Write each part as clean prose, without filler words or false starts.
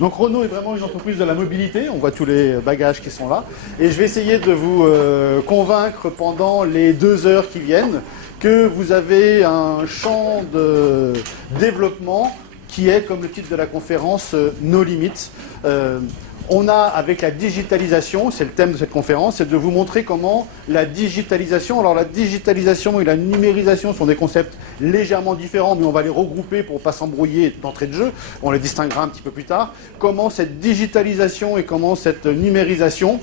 Donc Renault est vraiment une entreprise de la mobilité, on voit tous les bagages qui sont là, et je vais essayer de vous convaincre pendant les 2 heures qui viennent que vous avez un champ de développement qui est, comme le titre de la conférence, No Limits. On a, avec la digitalisation, c'est le thème de cette conférence, c'est de vous montrer comment la digitalisation, alors la digitalisation et la numérisation sont des concepts légèrement différents, mais on va les regrouper pour ne pas s'embrouiller d'entrée de jeu, on les distinguera un petit peu plus tard, comment cette digitalisation et comment cette numérisation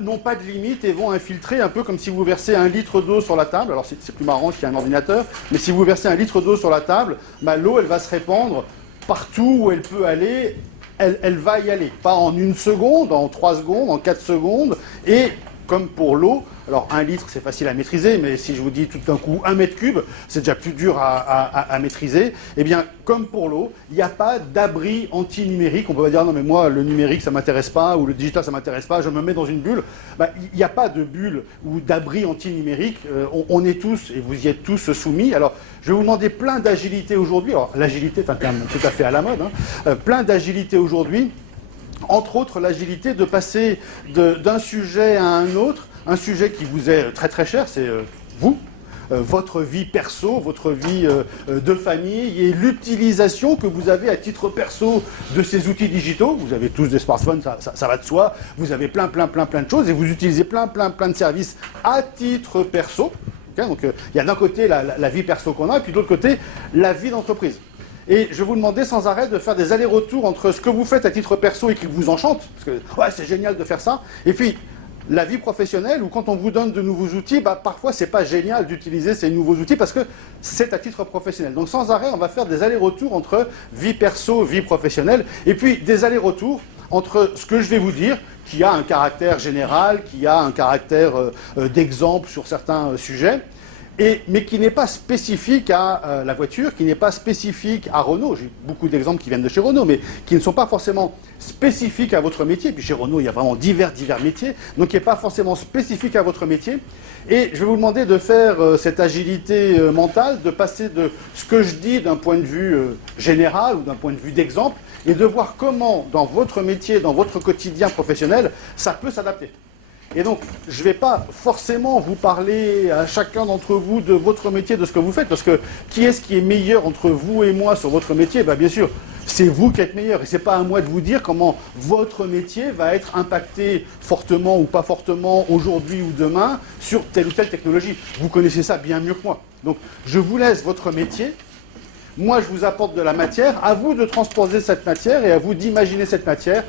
n'ont pas de limite et vont infiltrer un peu comme si vous versez 1 litre d'eau sur la table, alors c'est plus marrant qu'il y a un ordinateur, mais si vous versez 1 litre d'eau sur la table, l'eau elle va se répandre partout où elle peut aller. Elle va y aller, pas en 1 seconde, en 3 secondes, en 4 secondes, et comme pour l'eau, alors 1 litre c'est facile à maîtriser, mais si je vous dis tout d'un coup 1 mètre cube, c'est déjà plus dur à maîtriser, et bien comme pour l'eau, il n'y a pas d'abri anti-numérique, on peut pas dire non mais moi le numérique ça m'intéresse pas, ou le digital ça m'intéresse pas, je me mets dans une bulle, il n'y a pas de bulle ou d'abri anti-numérique, on est tous, et vous y êtes tous soumis, alors je vais vous demander plein d'agilité aujourd'hui, alors l'agilité est un terme tout à fait à la mode, plein d'agilité aujourd'hui, entre autres l'agilité de passer d'un sujet à un autre, un sujet qui vous est très très cher, c'est vous, votre vie perso, votre vie de famille et l'utilisation que vous avez à titre perso de ces outils digitaux. Vous avez tous des smartphones, ça va de soi, vous avez plein de choses et vous utilisez plein de services à titre perso. Okay, donc il y a d'un côté la vie perso qu'on a et puis de l'autre côté la vie d'entreprise. Et je vais vous demander sans arrêt de faire des allers-retours entre ce que vous faites à titre perso et qui vous enchante, parce que ouais, c'est génial de faire ça, et puis la vie professionnelle où quand on vous donne de nouveaux outils, parfois c'est pas génial d'utiliser ces nouveaux outils parce que c'est à titre professionnel. Donc sans arrêt, on va faire des allers-retours entre vie perso, vie professionnelle, et puis des allers-retours entre ce que je vais vous dire, qui a un caractère général, qui a un caractère d'exemple sur certains sujets, mais qui n'est pas spécifique à la voiture, qui n'est pas spécifique à Renault. J'ai beaucoup d'exemples qui viennent de chez Renault, mais qui ne sont pas forcément spécifiques à votre métier. Puis chez Renault, il y a vraiment divers métiers, donc qui n'est pas forcément spécifique à votre métier. Et je vais vous demander de faire cette agilité mentale, de passer de ce que je dis d'un point de vue général ou d'un point de vue d'exemple, et de voir comment, dans votre métier, dans votre quotidien professionnel, ça peut s'adapter. Et donc, je ne vais pas forcément vous parler à chacun d'entre vous de votre métier, de ce que vous faites, parce que qui est-ce qui est meilleur entre vous et moi sur votre métier? Bien sûr, c'est vous qui êtes meilleur. Et ce n'est pas à moi de vous dire comment votre métier va être impacté fortement ou pas fortement aujourd'hui ou demain sur telle ou telle technologie. Vous connaissez ça bien mieux que moi. Donc, je vous laisse votre métier. Moi, je vous apporte de la matière, à vous de transposer cette matière et à vous d'imaginer cette matière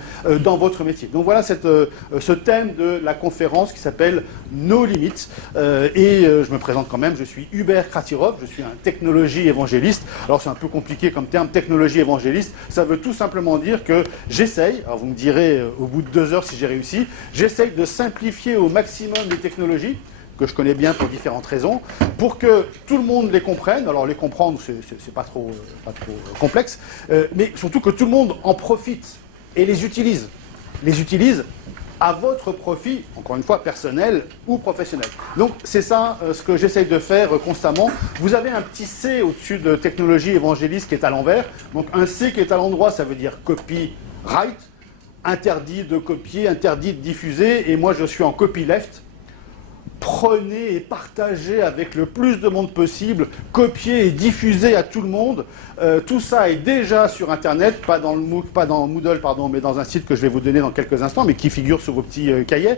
dans votre métier. Donc voilà ce thème de la conférence qui s'appelle No Limits. Je me présente quand même, je suis Hubert Kratirov, je suis un technologie évangéliste. Alors c'est un peu compliqué comme terme, technologie évangéliste. Ça veut tout simplement dire que j'essaye, alors vous me direz au bout de 2 heures si j'ai réussi, j'essaye de simplifier au maximum les technologies, que je connais bien pour différentes raisons, pour que tout le monde les comprenne. Alors les comprendre, c'est pas trop complexe, mais surtout que tout le monde en profite et les utilise. Les utilise à votre profit, encore une fois, personnel ou professionnel. Donc c'est ça ce que j'essaye de faire constamment. Vous avez un petit C au-dessus de technologie évangéliste qui est à l'envers. Donc un C qui est à l'endroit, ça veut dire copyright, interdit de copier, interdit de diffuser, et moi je suis en copyleft. Prenez et partagez avec le plus de monde possible, copiez et diffusez à tout le monde. Tout ça est déjà sur Internet, pas dans Moodle, mais dans un site que je vais vous donner dans quelques instants, mais qui figure sur vos petits cahiers.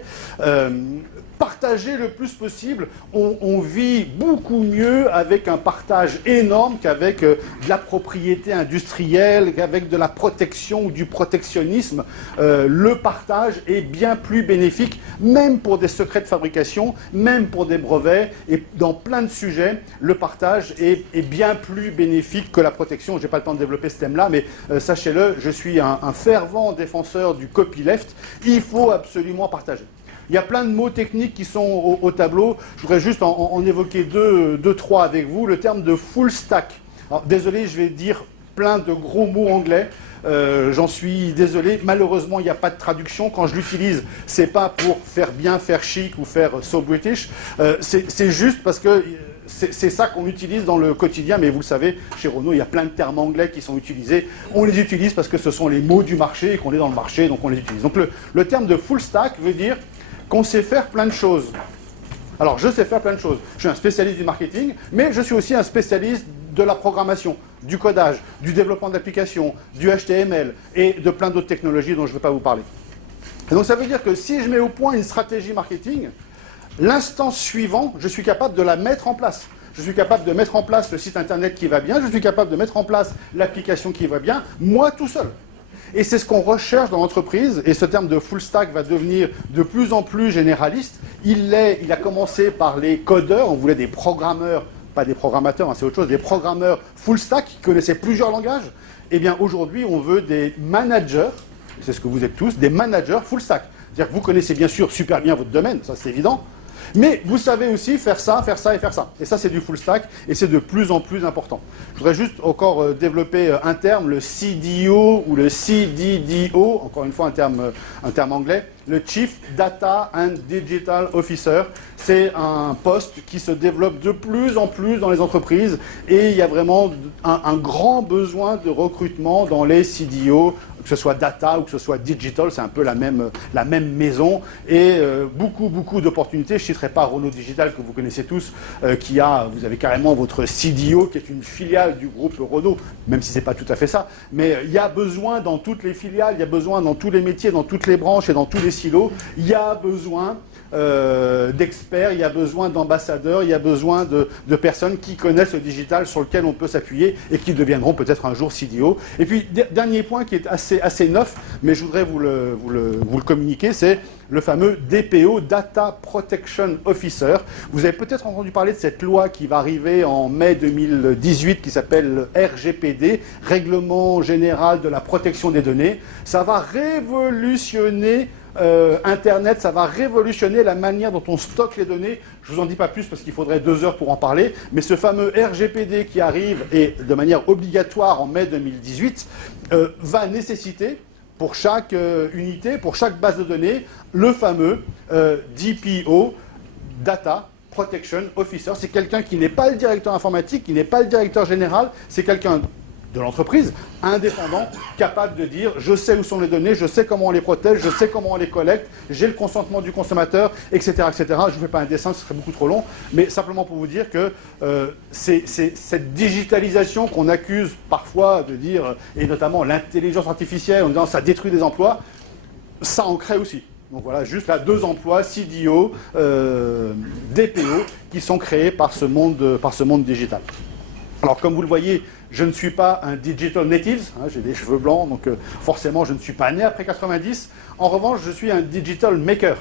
Partagez le plus possible. On vit beaucoup mieux avec un partage énorme qu'avec de la propriété industrielle, qu'avec de la protection ou du protectionnisme. Le partage est bien plus bénéfique, même pour des secrets de fabrication, même pour des brevets, et dans plein de sujets, le partage est bien plus bénéfique que la protection. Je n'ai pas le temps de développer ce thème-là, mais sachez-le, je suis un fervent défenseur du copyleft. Il faut absolument partager. Il y a plein de mots techniques qui sont au tableau. Je voudrais juste en évoquer deux, trois avec vous. Le terme de full stack. Alors, désolé, je vais dire plein de gros mots anglais. J'en suis désolé. Malheureusement, il n'y a pas de traduction. Quand je l'utilise, c'est pas pour faire bien, faire chic ou faire so British. C'est juste parce que c'est ça qu'on utilise dans le quotidien, mais vous le savez, chez Renault, il y a plein de termes anglais qui sont utilisés. On les utilise parce que ce sont les mots du marché et qu'on est dans le marché, donc on les utilise. Donc le terme de full stack veut dire qu'on sait faire plein de choses. Alors, je sais faire plein de choses. Je suis un spécialiste du marketing, mais je suis aussi un spécialiste de la programmation, du codage, du développement d'applications, du HTML et de plein d'autres technologies dont je ne vais pas vous parler. Et donc, ça veut dire que si je mets au point une stratégie marketing, l'instant suivant, je suis capable de la mettre en place. Je suis capable de mettre en place le site internet qui va bien, je suis capable de mettre en place l'application qui va bien, moi tout seul. Et c'est ce qu'on recherche dans l'entreprise, et ce terme de full stack va devenir de plus en plus généraliste. Il a commencé par les codeurs, on voulait des programmeurs, pas des programmateurs, hein, c'est autre chose, des programmeurs full stack qui connaissaient plusieurs langages. Eh bien aujourd'hui, on veut des managers, c'est ce que vous êtes tous, des managers full stack. C'est-à-dire que vous connaissez bien sûr super bien votre domaine, ça c'est évident, mais vous savez aussi faire ça et faire ça. Et ça, c'est du full stack, et c'est de plus en plus important. Je voudrais juste encore développer un terme, le CDO ou le CDDO, encore une fois un terme anglais, le Chief Data and Digital Officer. C'est un poste qui se développe de plus en plus dans les entreprises, et il y a vraiment un grand besoin de recrutement dans les CDO, que ce soit data ou que ce soit digital, c'est un peu la même maison, et beaucoup d'opportunités. Je ne citerai pas Renault Digital, que vous connaissez tous, vous avez carrément votre CDO, qui est une filiale du groupe Renault, même si ce n'est pas tout à fait ça, mais il y a besoin dans toutes les filiales, il y a besoin dans tous les métiers, dans toutes les branches et dans tous les silos, il y a besoin d'experts, il y a besoin d'ambassadeurs, il y a besoin de personnes qui connaissent le digital, sur lequel on peut s'appuyer et qui deviendront peut-être un jour CDO. Et puis, dernier point qui est assez neuf, mais je voudrais vous le communiquer, c'est le fameux DPO, Data Protection Officer. Vous avez peut-être entendu parler de cette loi qui va arriver en mai 2018, qui s'appelle le RGPD, Règlement Général de la Protection des Données. Ça va révolutionner Internet, ça va révolutionner la manière dont on stocke les données. Je ne vous en dis pas plus parce qu'il faudrait 2 heures pour en parler, mais ce fameux RGPD qui arrive, et de manière obligatoire en mai 2018, va nécessiter, pour chaque unité, pour chaque base de données, le fameux DPO, Data Protection Officer. C'est quelqu'un qui n'est pas le directeur informatique, qui n'est pas le directeur général, c'est quelqu'un de l'entreprise, indépendant, capable de dire « je sais où sont les données, je sais comment on les protège, je sais comment on les collecte, j'ai le consentement du consommateur, etc. etc. » Je ne vous fais pas un dessin, ce serait beaucoup trop long, mais simplement pour vous dire que c'est cette digitalisation qu'on accuse parfois de dire, et notamment l'intelligence artificielle, en disant « ça détruit des emplois », ça en crée aussi. Donc voilà, juste là, 2 emplois, CDO, DPO, qui sont créés par ce monde digital. Alors comme vous le voyez, je ne suis pas un digital native, hein, j'ai des cheveux blancs, donc forcément je ne suis pas né après 90. En revanche, je suis un digital maker.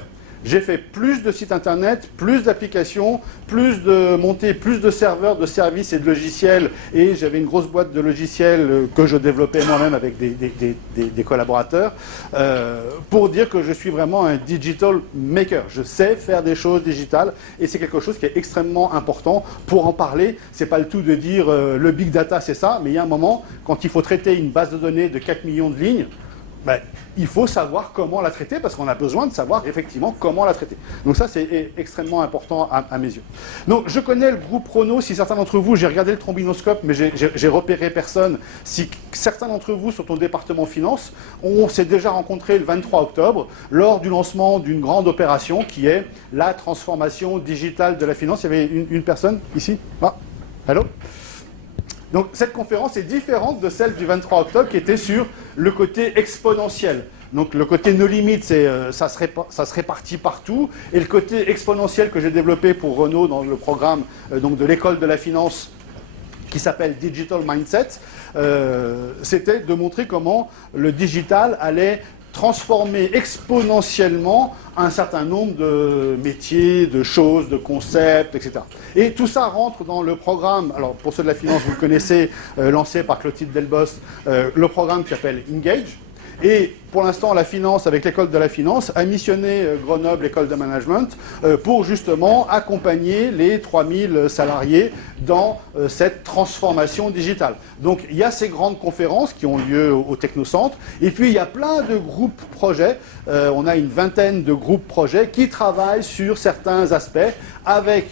J'ai fait plus de sites internet, plus d'applications, plus de serveurs, de services et de logiciels. Et j'avais une grosse boîte de logiciels que je développais moi-même avec des collaborateurs, pour dire que je suis vraiment un digital maker. Je sais faire des choses digitales, et c'est quelque chose qui est extrêmement important. Pour en parler, c'est pas le tout de dire le big data c'est ça, mais il y a un moment, quand il faut traiter une base de données de 4 millions de lignes, ben, il faut savoir comment la traiter, parce qu'on a besoin de savoir effectivement comment la traiter. Donc ça, c'est extrêmement important à mes yeux. Donc je connais le groupe Renault. Si certains d'entre vous, j'ai regardé le trombinoscope, mais j'ai repéré personne. Si certains d'entre vous sont au département finance, on s'est déjà rencontré le 23 octobre lors du lancement d'une grande opération qui est la transformation digitale de la finance. Il y avait une personne ici. Ah, allô ? Donc cette conférence est différente de celle du 23 octobre qui était sur le côté exponentiel. Donc le côté no limit, ça se répartit partout. Et le côté exponentiel que j'ai développé pour Renault dans le programme donc de l'école de la finance qui s'appelle Digital Mindset, c'était de montrer comment le digital allait transformer exponentiellement un certain nombre de métiers, de choses, de concepts, etc. Et tout ça rentre dans le programme, alors pour ceux de la finance, vous le connaissez, lancé par Clotilde Delbos, le programme qui s'appelle Engage. Et pour l'instant, la finance, avec l'école de la finance, a missionné Grenoble École de Management pour justement accompagner les 3000 salariés dans cette transformation digitale. Donc il y a ces grandes conférences qui ont lieu au Technocentre, et puis il y a plein de groupes projets. On a une vingtaine de groupes projets qui travaillent sur certains aspects avec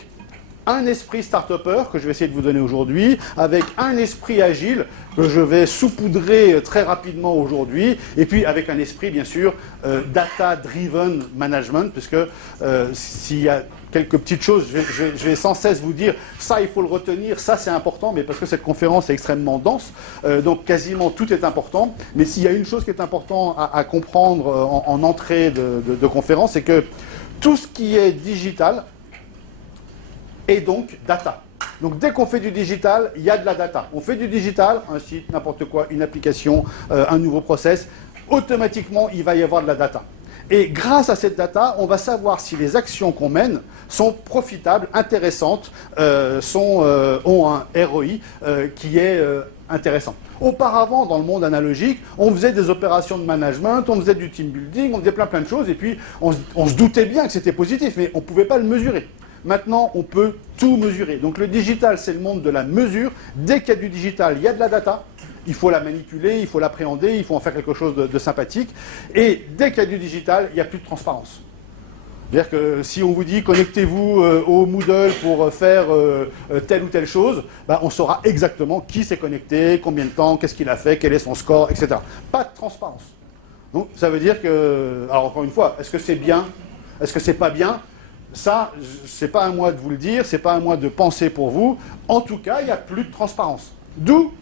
un esprit start-upper que je vais essayer de vous donner aujourd'hui, avec un esprit agile que je vais saupoudrer très rapidement aujourd'hui, et puis avec un esprit, bien sûr, data-driven management, puisque s'il y a quelques petites choses, je vais sans cesse vous dire, ça il faut le retenir, ça c'est important, mais parce que cette conférence est extrêmement dense, donc quasiment tout est important, mais s'il y a une chose qui est importante à comprendre en entrée de conférence, c'est que tout ce qui est digital est donc data. Donc dès qu'on fait du digital, il y a de la data. On fait du digital, un site, n'importe quoi, une application, un nouveau process, automatiquement il va y avoir de la data. Et grâce à cette data, on va savoir si les actions qu'on mène sont profitables, intéressantes, ont un ROI qui est intéressant. Auparavant, dans le monde analogique, on faisait des opérations de management, on faisait du team building, on faisait plein de choses, et puis on se doutait bien que c'était positif, mais on ne pouvait pas le mesurer. Maintenant, on peut tout mesurer. Donc le digital, c'est le monde de la mesure. Dès qu'il y a du digital, il y a de la data. Il faut la manipuler, il faut l'appréhender, il faut en faire quelque chose de sympathique. Et dès qu'il y a du digital, il n'y a plus de transparence. C'est-à-dire que si on vous dit connectez-vous au Moodle pour faire telle ou telle chose, ben, on saura exactement qui s'est connecté, combien de temps, qu'est-ce qu'il a fait, quel est son score, etc. Pas de transparence. Donc ça veut dire que, alors encore une fois, est-ce que c'est bien? Est-ce que c'est pas bien? Ça, c'est pas à moi de vous le dire, c'est pas à moi de penser pour vous. En tout cas, il n'y a plus de transparence. D'où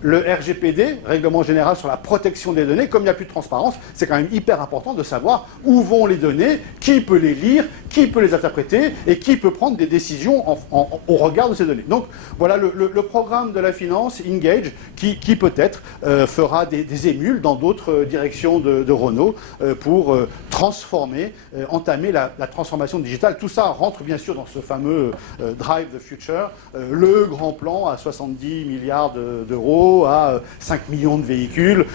le RGPD, Règlement général sur la protection des données, comme il n'y a plus de transparence, c'est quand même hyper important de savoir où vont les données, qui peut les lire, qui peut les interpréter et qui peut prendre des décisions au regard de ces données. Donc voilà le programme de la finance, Engage, qui peut-être fera des émules dans d'autres directions de Renault pour transformer, entamer la transformation digitale. Tout ça rentre bien sûr dans ce fameux Drive the Future, le grand plan à 70 milliards d'euros, à 5 millions de véhicules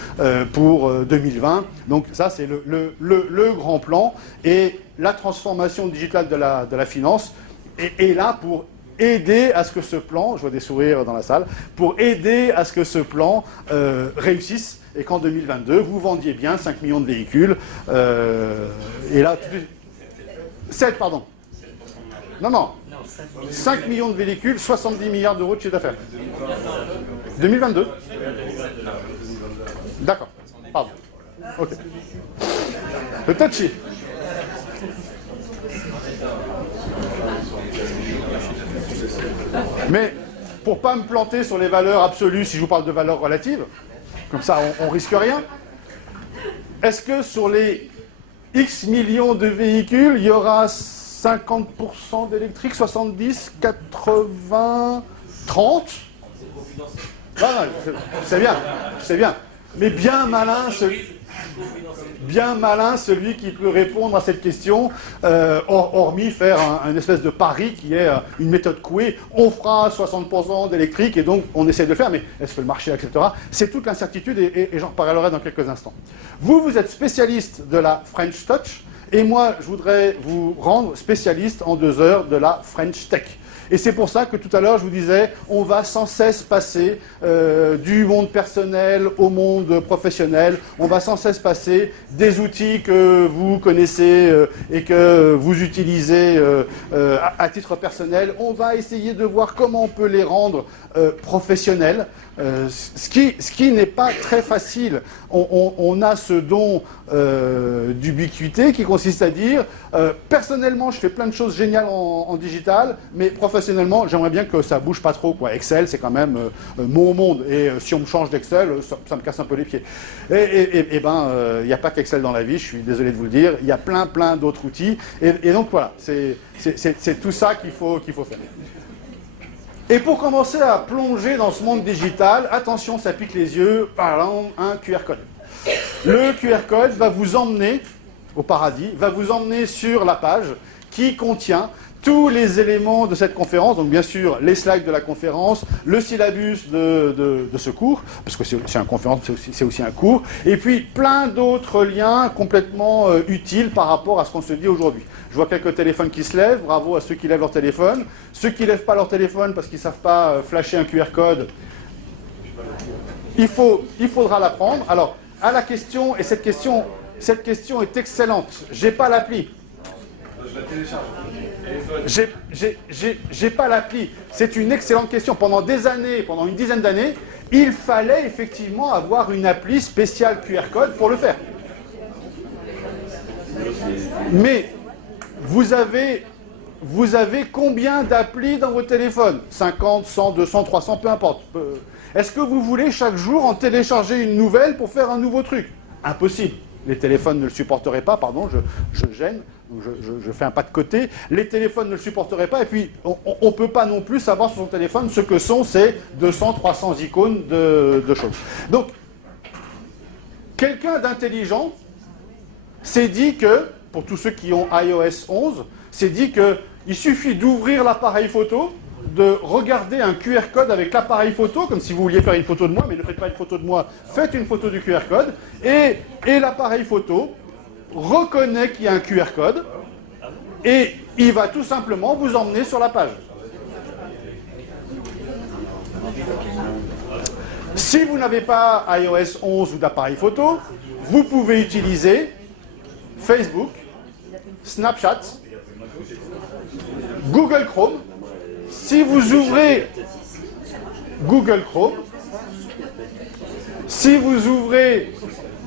pour 2020. Donc ça, c'est le grand plan. Et la transformation digitale de la finance est là pour aider à ce que ce plan, je vois des sourires dans la salle, pour aider à ce que ce plan réussisse et qu'en 2022, vous vendiez bien 5 millions de véhicules. Et là, 7, pardon. Non. 5 millions de véhicules, 70 milliards d'euros de chiffre d'affaires. 2022. D'accord. Pardon. Ok. Le touchy. Mais pour ne pas me planter sur les valeurs absolues, si je vous parle de valeurs relatives, comme ça on risque rien, est-ce que sur les X millions de véhicules, il y aura 50% d'électrique, 70, 80, 30 ? Ah, c'est bien. Mais bien malin celui qui peut répondre à cette question, hormis faire un espèce de pari qui est une méthode Coué. On fera 60% d'électrique et donc on essaie de le faire, mais est-ce que le marché acceptera? C'est toute l'incertitude et j'en reparlerai dans quelques instants. Vous êtes spécialiste de la French Touch et moi, je voudrais vous rendre spécialiste en 2 heures de la French Tech. Et c'est pour ça que tout à l'heure, je vous disais, on va sans cesse passer du monde personnel au monde professionnel. On va sans cesse passer des outils que vous connaissez et que vous utilisez à titre personnel. On va essayer de voir comment on peut les rendre professionnels. Ce qui n'est pas très facile. On a ce don d'ubiquité qui consiste à dire personnellement je fais plein de choses géniales en digital, mais professionnellement j'aimerais bien que ça bouge pas trop, quoi. Excel c'est quand même mon monde et si on me change d'Excel ça me casse un peu les pieds. Et ben il n'y a pas qu'Excel dans la vie, je suis désolé de vous le dire, il y a plein d'autres outils et donc voilà, c'est tout ça qu'il faut faire. Et pour commencer à plonger dans ce monde digital, attention, ça pique les yeux, parlons un QR code. Le QR code va vous emmener au paradis, va vous emmener sur la page qui contient tous les éléments de cette conférence, donc bien sûr les slides de la conférence, le syllabus de ce cours, parce que c'est une conférence, c'est aussi un cours, et puis plein d'autres liens complètement utiles par rapport à ce qu'on se dit aujourd'hui. Je vois quelques téléphones qui se lèvent, bravo à ceux qui lèvent leur téléphone. Ceux qui ne lèvent pas leur téléphone parce qu'ils ne savent pas flasher un QR code, il faudra l'apprendre. Alors, à la question, et cette question est excellente, j'ai pas l'appli. Je la télécharge. Elle est J'ai pas l'appli. C'est une excellente question. Pendant des années, pendant une dizaine d'années, il fallait effectivement avoir une appli spéciale QR code pour le faire. Mais vous avez combien d'applis dans vos téléphones? 50, 100, 200, 300, peu importe. Est-ce que vous voulez chaque jour en télécharger une nouvelle pour faire un nouveau truc? Impossible. Les téléphones ne le supporteraient pas, pardon, je gêne, je fais un pas de côté. Les téléphones ne le supporteraient pas, et puis on ne peut pas non plus savoir sur son téléphone ce que sont ces 200, 300 icônes de choses. Donc, quelqu'un d'intelligent s'est dit que, pour tous ceux qui ont iOS 11, s'est dit qu'il suffit d'ouvrir l'appareil photo, de regarder un QR code avec l'appareil photo, comme si vous vouliez faire une photo de moi, mais ne faites pas une photo de moi, faites une photo du QR code, et l'appareil photo reconnaît qu'il y a un QR code, et il va tout simplement vous emmener sur la page. Si vous n'avez pas iOS 11 ou d'appareil photo, vous pouvez utiliser Facebook, Snapchat, Google Chrome. Si vous ouvrez Google Chrome, si vous ouvrez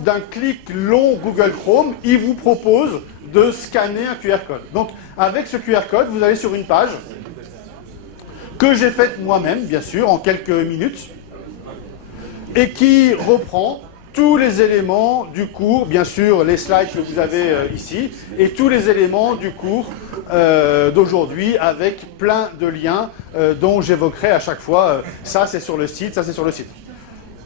d'un clic long Google Chrome, il vous propose de scanner un QR code. Donc, avec ce QR code, vous allez sur une page que j'ai faite moi-même, bien sûr, en quelques minutes, et qui reprend tous les éléments du cours, bien sûr, les slides que vous avez ici, et tous les éléments du cours d'aujourd'hui, avec plein de liens dont j'évoquerai à chaque fois, ça c'est sur le site, ça c'est sur le site.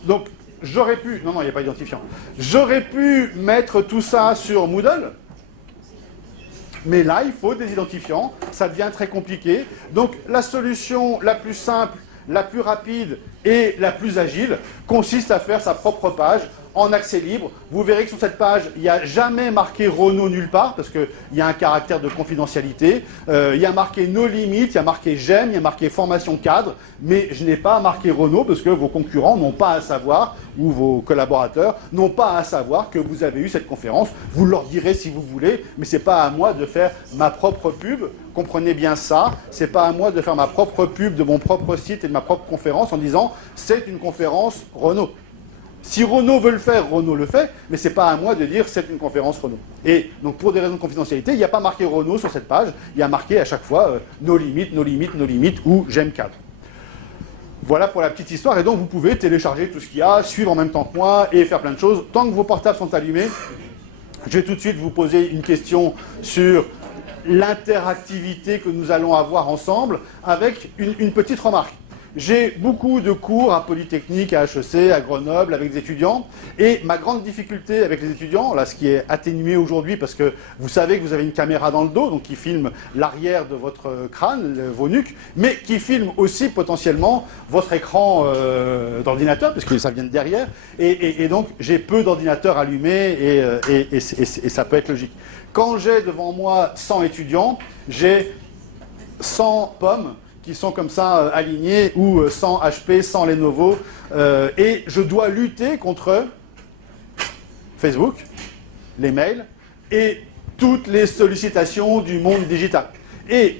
Donc, j'aurais pu, non, il n'y a pas d'identifiant, j'aurais pu mettre tout ça sur Moodle, mais là, il faut des identifiants, ça devient très compliqué. Donc, la solution la plus simple, la plus rapide et la plus agile consiste à faire sa propre page en accès libre. Vous verrez que sur cette page, il n'y a jamais marqué Renault nulle part, parce qu'il y a un caractère de confidentialité. Il y a marqué No Limit, il y a marqué J'aime, il y a marqué Formation Cadre, mais je n'ai pas marqué Renault, parce que vos concurrents n'ont pas à savoir, ou vos collaborateurs n'ont pas à savoir que vous avez eu cette conférence. Vous leur direz si vous voulez, mais ce n'est pas à moi de faire ma propre pub. Comprenez bien ça, c'est pas à moi de faire ma propre pub de mon propre site et de ma propre conférence en disant c'est une conférence Renault. Si Renault veut le faire, Renault le fait, mais c'est pas à moi de dire c'est une conférence Renault. Et donc pour des raisons de confidentialité, il n'y a pas marqué Renault sur cette page, il y a marqué à chaque fois No Limit, No Limit, No Limit ou J'aime cadre. Voilà pour la petite histoire, et donc vous pouvez télécharger tout ce qu'il y a, suivre en même temps que moi et faire plein de choses. Tant que vos portables sont allumés, je vais tout de suite vous poser une question sur l'interactivité que nous allons avoir ensemble avec une petite remarque. J'ai beaucoup de cours à Polytechnique, à HEC, à Grenoble, avec des étudiants. Et ma grande difficulté avec les étudiants, là, ce qui est atténué aujourd'hui, parce que vous savez que vous avez une caméra dans le dos, donc qui filme l'arrière de votre crâne, vos nuques, mais qui filme aussi potentiellement votre écran d'ordinateur, puisque ça vient de derrière. Et donc, j'ai peu d'ordinateurs allumés, et ça peut être logique. Quand j'ai devant moi 100 étudiants, j'ai 100 pommes qui sont comme ça alignés, ou 100 HP, 100 Lenovo, et je dois lutter contre Facebook, les mails, et toutes les sollicitations du monde digital. Et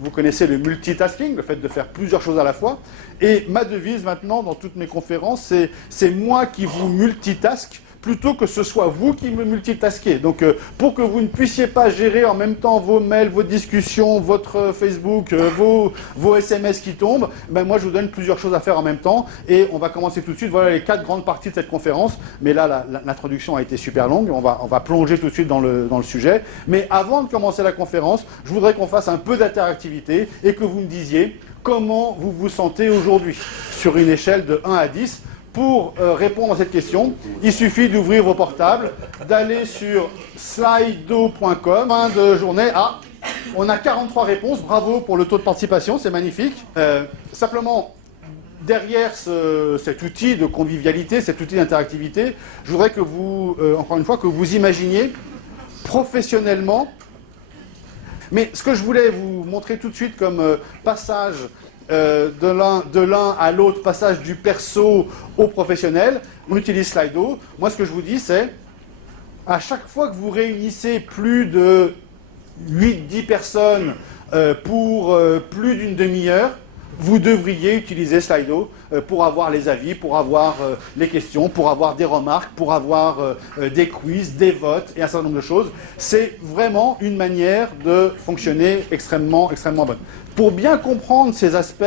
vous connaissez le multitasking, le fait de faire plusieurs choses à la fois, et ma devise maintenant dans toutes mes conférences, c'est moi qui vous multitask, plutôt que ce soit vous qui me multitaskez. Donc, pour que vous ne puissiez pas gérer en même temps vos mails, vos discussions, votre Facebook, vos SMS qui tombent, ben moi, je vous donne plusieurs choses à faire en même temps. Et on va commencer tout de suite. Voilà les 4 grandes parties de cette conférence. Mais là, l'introduction a été super longue. On va plonger tout de suite dans le sujet. Mais avant de commencer la conférence, je voudrais qu'on fasse un peu d'interactivité et que vous me disiez comment vous vous sentez aujourd'hui sur une échelle de 1 à 10. Pour répondre à cette question, il suffit d'ouvrir vos portables, d'aller sur slido.com, fin de journée. Ah, on a 43 réponses, bravo pour le taux de participation, c'est magnifique. Simplement, derrière cet outil de convivialité, cet outil d'interactivité, je voudrais que vous, encore une fois, que vous imaginiez professionnellement. Mais ce que je voulais vous montrer tout de suite comme passage de l'un à l'autre, passage du perso au professionnel, on utilise Slido. Moi, ce que je vous dis, c'est à chaque fois que vous réunissez plus de 8-10 personnes pour plus d'une demi-heure, vous devriez utiliser Slido pour avoir les avis, pour avoir les questions, pour avoir des remarques, pour avoir des quiz, des votes et un certain nombre de choses. C'est vraiment une manière de fonctionner extrêmement, extrêmement bonne. Pour bien comprendre ces aspects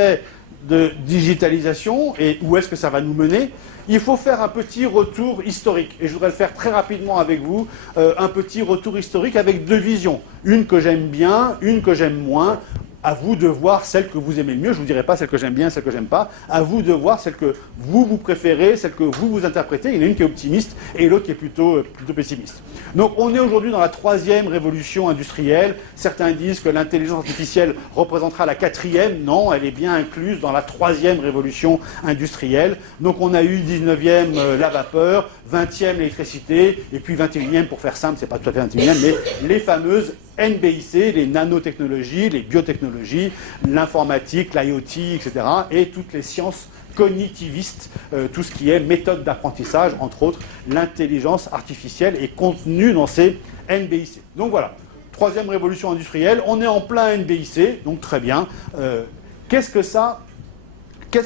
de digitalisation et où est-ce que ça va nous mener, il faut faire un petit retour historique. Et je voudrais le faire très rapidement avec vous, un petit retour historique avec deux visions. Une que j'aime bien, une que j'aime moins. À vous de voir celle que vous aimez le mieux. Je ne vous dirai pas celle que j'aime bien, celle que j'aime pas. À vous de voir celle que vous préférez, celle que vous interprétez. Il y en a une qui est optimiste et l'autre qui est plutôt pessimiste. Donc on est aujourd'hui dans la troisième révolution industrielle. Certains disent que l'intelligence artificielle représentera la quatrième. Non, elle est bien incluse dans la troisième révolution industrielle. Donc on a eu 19e la vapeur, 20e l'électricité, et puis 21e, pour faire simple, c'est pas tout à fait 21e, mais les fameuses NBIC, les nanotechnologies, les biotechnologies, l'informatique, l'IoT, etc. et toutes les sciences cognitivistes, tout ce qui est méthode d'apprentissage, entre autres, l'intelligence artificielle est contenue dans ces NBIC. Donc voilà, troisième révolution industrielle, on est en plein NBIC, donc très bien. Qu'est-ce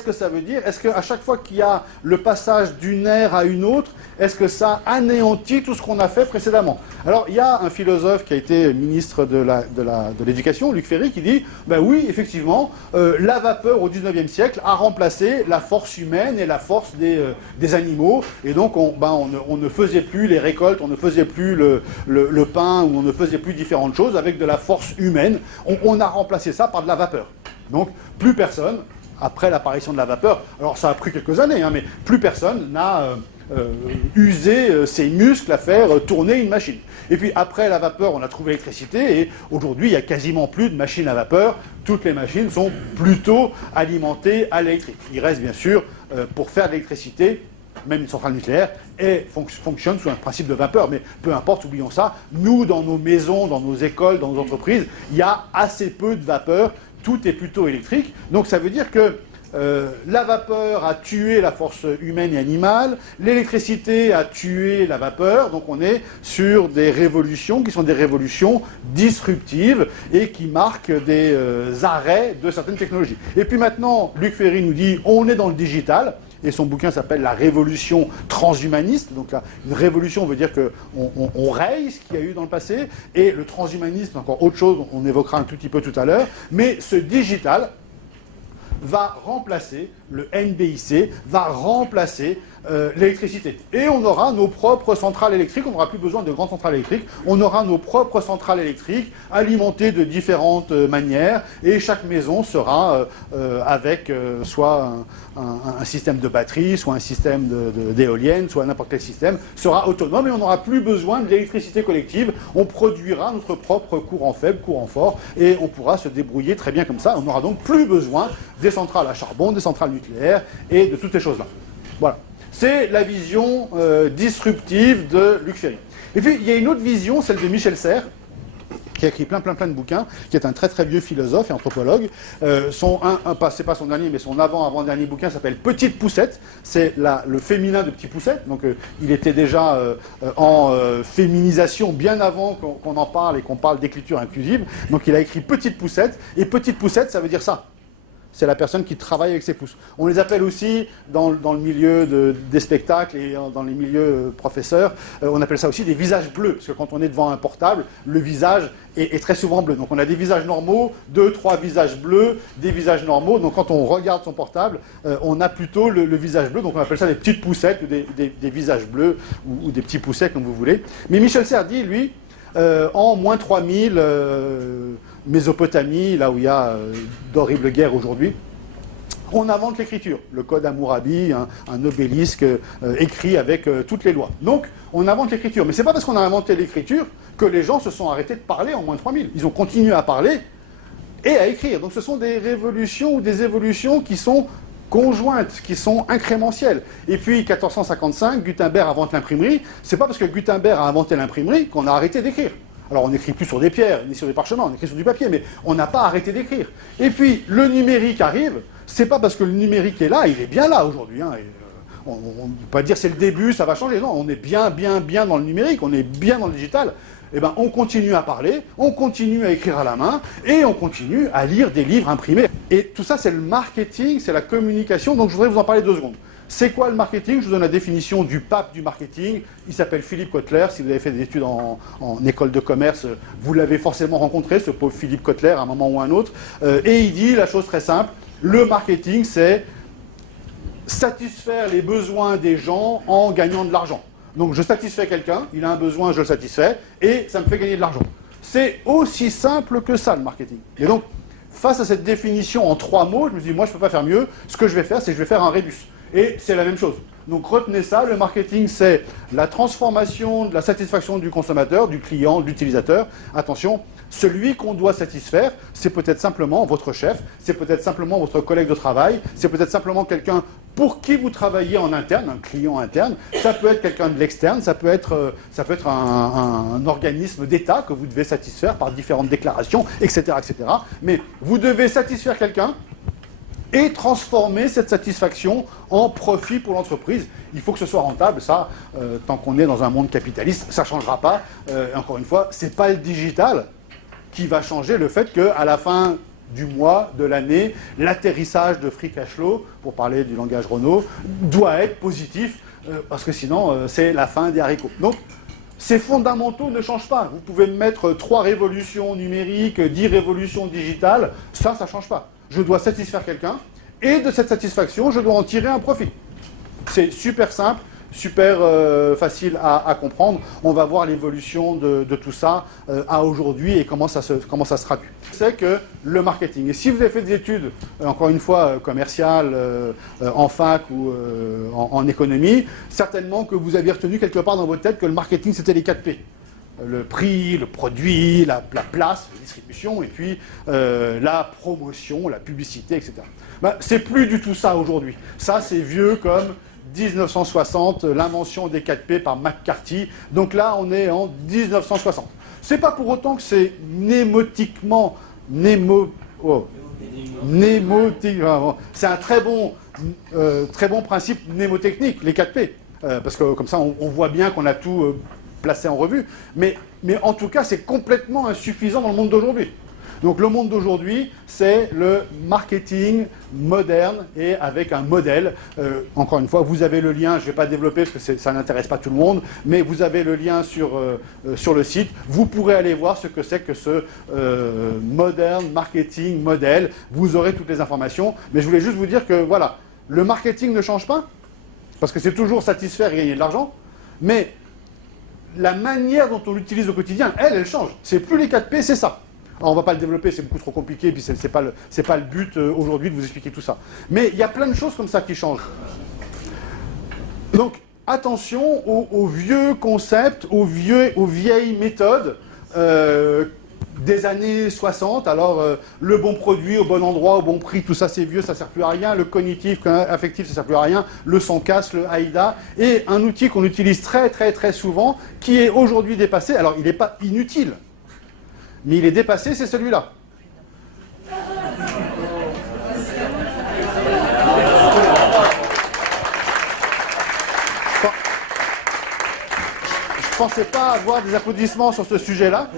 que ça veut dire? Est-ce qu'à chaque fois qu'il y a le passage d'une ère à une autre, est-ce que ça anéantit tout ce qu'on a fait précédemment? Alors, il y a un philosophe qui a été ministre de l'Éducation, Luc Ferry, qui dit ben oui, effectivement, la vapeur au XIXe siècle a remplacé la force humaine et la force des animaux. Et donc, on ne faisait plus les récoltes, on ne faisait plus le pain, ou on ne faisait plus différentes choses avec de la force humaine. On a remplacé ça par de la vapeur. Donc, plus personne, après l'apparition de la vapeur, alors ça a pris quelques années, hein, mais plus personne n'a usé ses muscles à faire tourner une machine. Et puis après la vapeur, on a trouvé l'électricité, et aujourd'hui, il n'y a quasiment plus de machines à vapeur. Toutes les machines sont plutôt alimentées à l'électrique. Il reste bien sûr, pour faire de l'électricité, même une centrale nucléaire, fonctionne sous un principe de vapeur. Mais peu importe, oublions ça. Nous, dans nos maisons, dans nos écoles, dans nos entreprises, il y a assez peu de vapeur. Tout est plutôt électrique. Donc ça veut dire que la vapeur a tué la force humaine et animale, l'électricité a tué la vapeur, donc on est sur des révolutions qui sont des révolutions disruptives et qui marquent des arrêts de certaines technologies. Et puis maintenant, Luc Ferry nous dit on est dans le digital. Et son bouquin s'appelle « La révolution transhumaniste ». Donc là, une révolution veut dire qu'on raye ce qu'il y a eu dans le passé. Et le transhumanisme, encore autre chose, on évoquera un tout petit peu tout à l'heure. Mais ce digital va remplacer le NBIC, va remplacer l'électricité. Et on aura nos propres centrales électriques, on n'aura plus besoin de grandes centrales électriques, on aura nos propres centrales électriques alimentées de différentes manières, et chaque maison sera avec soit un système de batterie, soit un système d'éoliennes, soit n'importe quel système, sera autonome, et on n'aura plus besoin de l'électricité collective, on produira notre propre courant faible, courant fort, et on pourra se débrouiller très bien comme ça. On n'aura donc plus besoin des centrales à charbon, des centrales nucléaires, et de toutes ces choses-là. Voilà. C'est la vision disruptive de Luc Ferry. Et puis, il y a une autre vision, celle de Michel Serres, qui a écrit plein de bouquins, qui est un très vieux philosophe et anthropologue. C'est pas son dernier, mais son avant-dernier bouquin s'appelle Petite Poussette. C'est le féminin de Petit Poussette. Donc, il était déjà en féminisation bien avant qu'on en parle et qu'on parle d'écriture inclusive. Donc, il a écrit Petite Poussette. Et Petite Poussette, ça veut dire ça. C'est la personne qui travaille avec ses pouces. On les appelle aussi, dans le milieu des spectacles et dans les milieux professeurs, on appelle ça aussi des visages bleus. Parce que quand on est devant un portable, le visage est très souvent bleu. Donc on a des visages normaux, 2, 3 visages bleus, des visages normaux. Donc quand on regarde son portable, on a plutôt le visage bleu. Donc on appelle ça des petites poussettes ou des visages bleus ou des petits poussets, comme vous voulez. Mais Michel Serres dit, lui, en moins 3000... Mésopotamie, là où il y a d'horribles guerres aujourd'hui, on invente l'écriture. Le code Hammurabi, un obélisque écrit avec toutes les lois. Donc, on invente l'écriture. Mais c'est pas parce qu'on a inventé l'écriture que les gens se sont arrêtés de parler en moins de 3000. Ils ont continué à parler et à écrire. Donc ce sont des révolutions ou des évolutions qui sont conjointes, qui sont incrémentielles. Et puis, 1455, Gutenberg invente l'imprimerie. C'est pas parce que Gutenberg a inventé l'imprimerie qu'on a arrêté d'écrire. Alors on n'écrit plus sur des pierres, ni sur des parchemins, on écrit sur du papier, mais on n'a pas arrêté d'écrire. Et puis le numérique arrive, c'est pas parce que le numérique est là, il est bien là aujourd'hui. Hein, on ne peut pas dire c'est le début, ça va changer. Non, on est bien dans le numérique, on est bien dans le digital. eh ben, on continue à parler, on continue à écrire à la main, et on continue à lire des livres imprimés. Et tout ça, c'est le marketing, c'est la communication, donc je voudrais vous en parler 2 secondes. C'est quoi le marketing? Je vous donne la définition du pape du marketing. Il s'appelle Philippe Kotler. Si vous avez fait des études en école de commerce, vous l'avez forcément rencontré, ce pauvre Philippe Kotler, à un moment ou à un autre. Et il dit la chose très simple, le marketing, c'est satisfaire les besoins des gens en gagnant de l'argent. Donc je satisfais quelqu'un, il a un besoin, je le satisfais, et ça me fait gagner de l'argent. C'est aussi simple que ça, le marketing. Et donc, face à cette définition en 3 mots, je me dis, moi, je ne peux pas faire mieux. Ce que je vais faire, c'est que je vais faire un rébus. Et c'est la même chose. Donc retenez ça, le marketing, c'est la transformation de la satisfaction du consommateur, du client, de l'utilisateur. Attention, celui qu'on doit satisfaire, c'est peut-être simplement votre chef, c'est peut-être simplement votre collègue de travail, c'est peut-être simplement quelqu'un pour qui vous travaillez en interne, un client interne, ça peut être quelqu'un de l'externe, ça peut être un organisme d'État que vous devez satisfaire par différentes déclarations, etc., etc. Mais vous devez satisfaire quelqu'un et transformer cette satisfaction en profit pour l'entreprise. Il faut que ce soit rentable, ça, tant qu'on est dans un monde capitaliste, ça ne changera pas. Encore une fois, ce n'est pas le digital qui va changer le fait qu'à la fin du mois, de l'année, l'atterrissage de free cash flow, pour parler du langage Renault, doit être positif, parce que sinon, c'est la fin des haricots. Donc, ces fondamentaux ne changent pas. Vous pouvez me mettre 3 révolutions numériques, 10 révolutions digitales, ça ne change pas. Je dois satisfaire quelqu'un, et de cette satisfaction, je dois en tirer un profit. C'est super simple, super facile à comprendre. On va voir l'évolution de tout ça à aujourd'hui et comment ça se traduit. C'est que le marketing. Et si vous avez fait des études, encore une fois, commerciales, en fac ou en économie, certainement que vous avez retenu quelque part dans votre tête que le marketing, c'était les 4 P. Le prix, le produit, la place, la distribution, et puis la promotion, la publicité, etc. Ben, c'est plus du tout ça aujourd'hui. Ça, c'est vieux comme 1960, l'invention des 4 P par McCarthy. Donc là, on est en 1960. C'est pas pour autant que c'est mnémotiquement... c'est un très bon principe mnémotechnique, les 4 P. Parce que comme ça, on voit bien qu'on a tout placé en revue. Mais en tout cas, c'est complètement insuffisant dans le monde d'aujourd'hui. Donc le monde d'aujourd'hui, c'est le marketing moderne et avec un modèle. Encore une fois, vous avez le lien, je ne vais pas développer parce que ça n'intéresse pas tout le monde, mais vous avez le lien sur le site. Vous pourrez aller voir ce que c'est que ce modern marketing modèle. Vous aurez toutes les informations. Mais je voulais juste vous dire que voilà, le marketing ne change pas, parce que c'est toujours satisfaire et gagner de l'argent, mais la manière dont on l'utilise au quotidien, elle change. C'est plus les 4 P, c'est ça. Alors, on ne va pas le développer, c'est beaucoup trop compliqué, et puis ce n'est pas le but aujourd'hui de vous expliquer tout ça. Mais il y a plein de choses comme ça qui changent. Donc, attention aux vieux concepts, aux vieilles méthodes des années 60. Alors, le bon produit au bon endroit, au bon prix, tout ça c'est vieux, ça ne sert plus à rien. Le cognitif, affectif, ça ne sert plus à rien. Le sans casse, le AIDA. Et un outil qu'on utilise très très très souvent, qui est aujourd'hui dépassé. Alors, il n'est pas inutile, mais il est dépassé, c'est celui-là. Je ne pensais pas avoir des applaudissements sur ce sujet-là.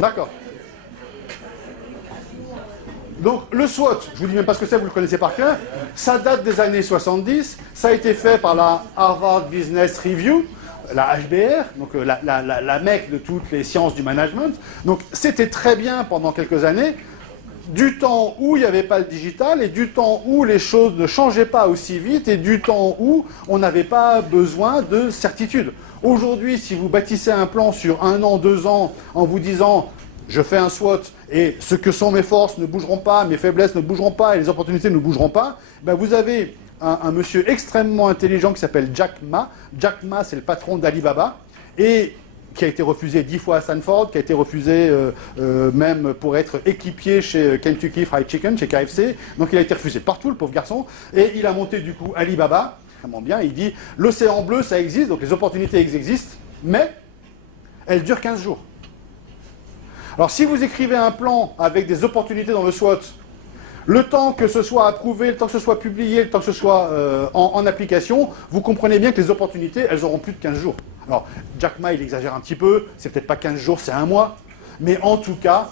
D'accord. Donc, le SWOT, je vous dis même pas ce que c'est, vous le connaissez par cœur, ça date des années 70, ça a été fait par la Harvard Business Review, la HBR, donc la mecque de toutes les sciences du management. Donc c'était très bien pendant quelques années, du temps où il n'y avait pas le digital, et du temps où les choses ne changeaient pas aussi vite, et du temps où on n'avait pas besoin de certitude. Aujourd'hui, si vous bâtissez un plan sur 1 an, 2 ans, en vous disant « je fais un SWOT, et ce que sont mes forces ne bougeront pas, mes faiblesses ne bougeront pas, et les opportunités ne bougeront pas », ben vous avez un monsieur extrêmement intelligent qui s'appelle Jack Ma. Jack Ma, c'est le patron d'Alibaba, et qui a été refusé 10 fois à Stanford, qui a été refusé même pour être équipier chez Kentucky Fried Chicken, chez KFC. Donc il a été refusé partout, le pauvre garçon. Et il a monté du coup Alibaba, vraiment bien. Il dit, l'océan bleu, ça existe, donc les opportunités existent, mais elles durent 15 jours. Alors si vous écrivez un plan avec des opportunités dans le SWOT, Le temps que ce soit approuvé, le temps que ce soit publié, le temps que ce soit en application, vous comprenez bien que les opportunités, elles auront plus de 15 jours. Alors, Jack Ma, il exagère un petit peu, c'est peut-être pas 15 jours, c'est un mois, mais en tout cas,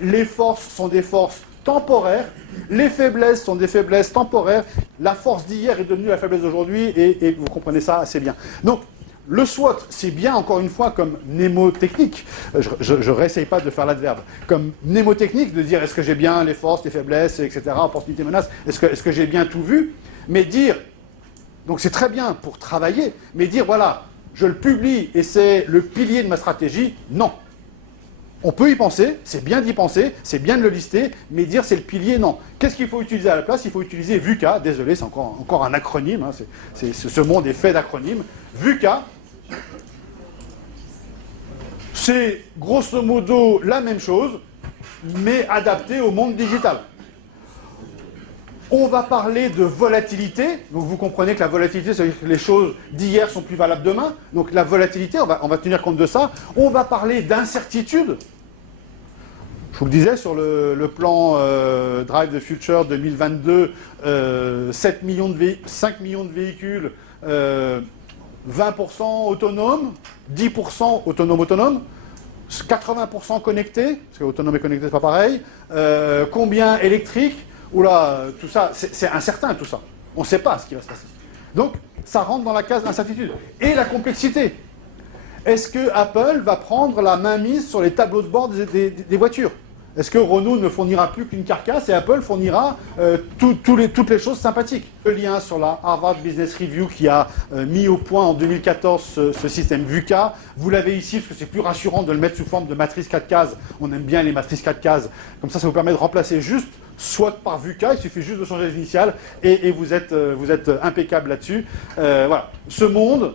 les forces sont des forces temporaires, les faiblesses sont des faiblesses temporaires, la force d'hier est devenue la faiblesse d'aujourd'hui, et vous comprenez ça assez bien. Donc, le SWOT, c'est bien, encore une fois, comme mnémotechnique. Je ne réessaye pas de faire l'adverbe. Comme mnémotechnique, de dire est-ce que j'ai bien les forces, les faiblesses, etc., opportunités, menaces, est-ce que j'ai bien tout vu? Mais dire, donc c'est très bien pour travailler, mais dire, voilà, je le publie et c'est le pilier de ma stratégie, non. On peut y penser, c'est bien d'y penser, c'est bien de le lister, mais dire c'est le pilier, non. Qu'est-ce qu'il faut utiliser à la place? Il faut utiliser VUCA, désolé, c'est encore un acronyme, hein, ce monde est fait d'acronymes. VUCA, c'est grosso modo la même chose, mais adapté au monde digital. On va parler de volatilité, donc vous comprenez que la volatilité, ça veut dire que les choses d'hier sont plus valables demain, donc la volatilité, on va tenir compte de ça. On va parler d'incertitude. Je vous le disais, sur le plan Drive the Future 2022, 5 millions de véhicules, 20% autonomes, 10% autonomes, 80% connectés, parce que autonome et connecté, c'est pas pareil, combien électrique. Oula, tout ça, c'est incertain tout ça. On ne sait pas ce qui va se passer. Donc, ça rentre dans la case d'incertitude. Et la complexité. Est-ce que Apple va prendre la mainmise sur les tableaux de bord des voitures? Est-ce que Renault ne fournira plus qu'une carcasse et Apple fournira toutes les choses sympathiques? Le lien sur la Harvard Business Review qui a mis au point en 2014 ce système VUCA. Vous l'avez ici parce que c'est plus rassurant de le mettre sous forme de matrice 4 cases. On aime bien les matrices 4 cases. Comme ça vous permet de remplacer juste SWOT par VUCA. Il suffit juste de changer les initiales et vous êtes impeccable là-dessus. Voilà. Ce monde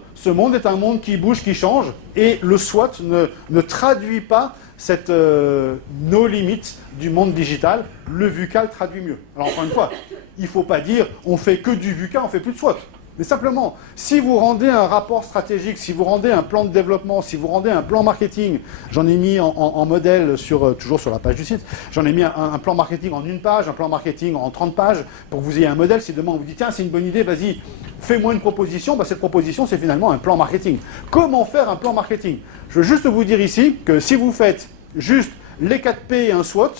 est un monde qui bouge, qui change et le SWOT ne traduit pas nos limites du monde digital. Le VUCA le traduit mieux. Alors encore une fois, il ne faut pas dire on fait que du VUCA, on fait plus de SWOT. Mais simplement, si vous rendez un rapport stratégique, si vous rendez un plan de développement, si vous rendez un plan marketing, j'en ai mis en modèle toujours sur la page du site, j'en ai mis un plan marketing en 1 page, un plan marketing en 30 pages, pour que vous ayez un modèle. Si demain on vous dit tiens c'est une bonne idée, vas-y, fais-moi une proposition, cette proposition c'est finalement un plan marketing. Comment faire un plan marketing? Je veux juste vous dire ici que si vous faites juste les 4P et un SWOT,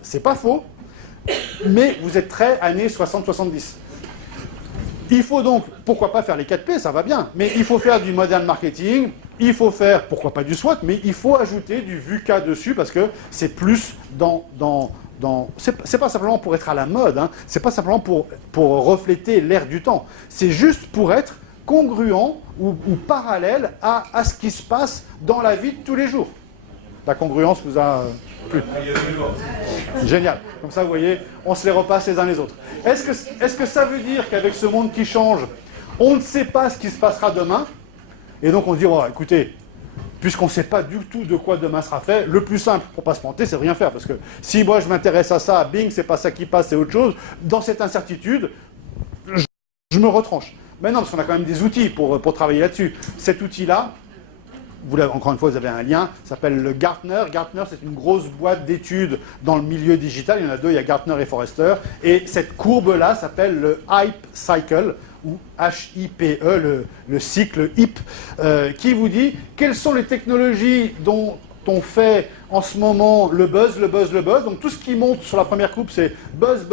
c'est pas faux, mais vous êtes très années 60-70. Il faut donc, pourquoi pas faire les 4P, ça va bien, mais il faut faire du modern marketing, il faut faire, pourquoi pas du SWOT, mais il faut ajouter du VUCA dessus parce que c'est plus c'est pas simplement pour être à la mode, hein, c'est pas simplement pour refléter l'air du temps, c'est juste pour être congruent ou parallèle à ce qui se passe dans la vie de tous les jours. La congruence vous a plu. Génial. Comme ça, vous voyez, on se les repasse les uns les autres. Est-ce que ça veut dire qu'avec ce monde qui change, on ne sait pas ce qui se passera demain? Et donc on se dit, oh, écoutez, puisqu'on ne sait pas du tout de quoi demain sera fait, le plus simple pour ne pas se planter, c'est de rien faire. Parce que si moi je m'intéresse à ça, bing, c'est pas ça qui passe, c'est autre chose. Dans cette incertitude, je me retranche. Mais non, parce qu'on a quand même des outils pour travailler là-dessus. Cet outil-là, encore une fois, vous avez un lien, ça s'appelle le Gartner. Gartner, c'est une grosse boîte d'études dans le milieu digital. Il y en a deux, il y a Gartner et Forrester. Et cette courbe-là s'appelle le Hype Cycle, ou HIPE, le cycle HIP, qui vous dit quelles sont les technologies dont on fait en ce moment le buzz. Donc tout ce qui monte sur la première courbe, c'est buzz.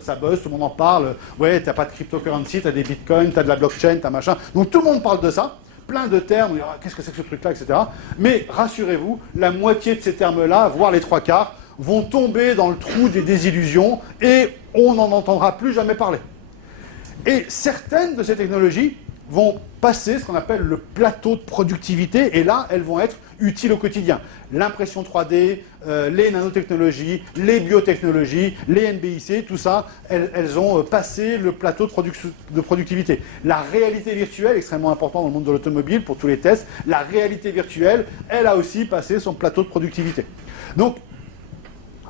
Ça buzz, tout le monde en parle. Ouais, t'as pas de cryptocurrency, t'as des bitcoins, t'as de la blockchain, t'as machin. Donc tout le monde parle de ça. Plein de termes, qu'est-ce que c'est que ce truc-là, etc. Mais rassurez-vous, la moitié de ces termes-là, voire les 3/4, vont tomber dans le trou des désillusions et on n'en entendra plus jamais parler. Et certaines de ces technologies vont passer ce qu'on appelle le plateau de productivité et là, elles vont être utiles au quotidien. L'impression 3D, les nanotechnologies, les biotechnologies, les NBIC, tout ça, elles ont passé le plateau de productivité. La réalité virtuelle, extrêmement important dans le monde de l'automobile pour tous les tests, la réalité virtuelle, elle a aussi passé son plateau de productivité. Donc,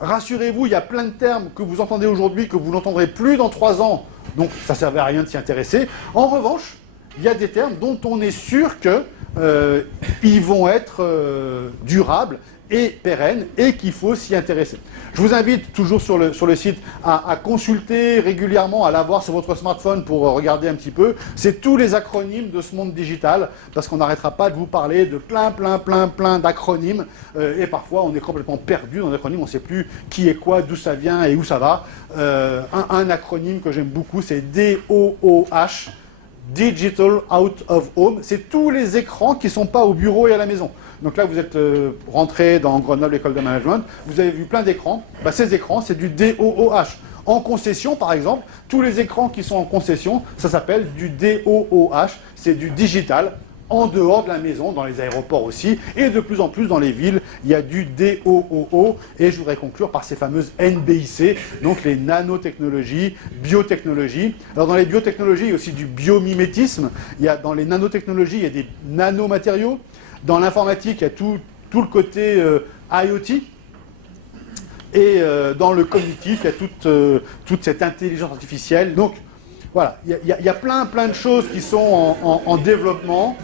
rassurez-vous, il y a plein de termes que vous entendez aujourd'hui, que vous n'entendrez plus dans 3 ans, donc ça ne servait à rien de s'y intéresser. En revanche, il y a des termes dont on est sûr qu'ils vont être durables et pérenne et qu'il faut s'y intéresser. Je vous invite toujours sur le site à consulter régulièrement, à l'avoir sur votre smartphone pour regarder un petit peu. C'est tous les acronymes de ce monde digital parce qu'on n'arrêtera pas de vous parler de plein d'acronymes et parfois on est complètement perdu dans les acronymes, on ne sait plus qui est quoi, d'où ça vient et où ça va. Un acronyme que j'aime beaucoup, c'est DOOH, Digital Out of Home. C'est tous les écrans qui ne sont pas au bureau et à la maison. Donc là, vous êtes rentré dans Grenoble École de Management, vous avez vu plein d'écrans. Bah, ces écrans, c'est du DOOH. En concession, par exemple, tous les écrans qui sont en concession, ça s'appelle du DOOH. C'est du digital en dehors de la maison, dans les aéroports aussi. Et de plus en plus dans les villes, il y a du DOOO. Et je voudrais conclure par ces fameuses NBIC, donc les nanotechnologies, biotechnologies. Alors dans les biotechnologies, il y a aussi du biomimétisme. Dans les nanotechnologies, il y a des nanomatériaux. Dans l'informatique, il y a tout le côté IoT. Et dans le cognitif, il y a toute cette intelligence artificielle. Donc, voilà, il y a plein de choses qui sont en développement.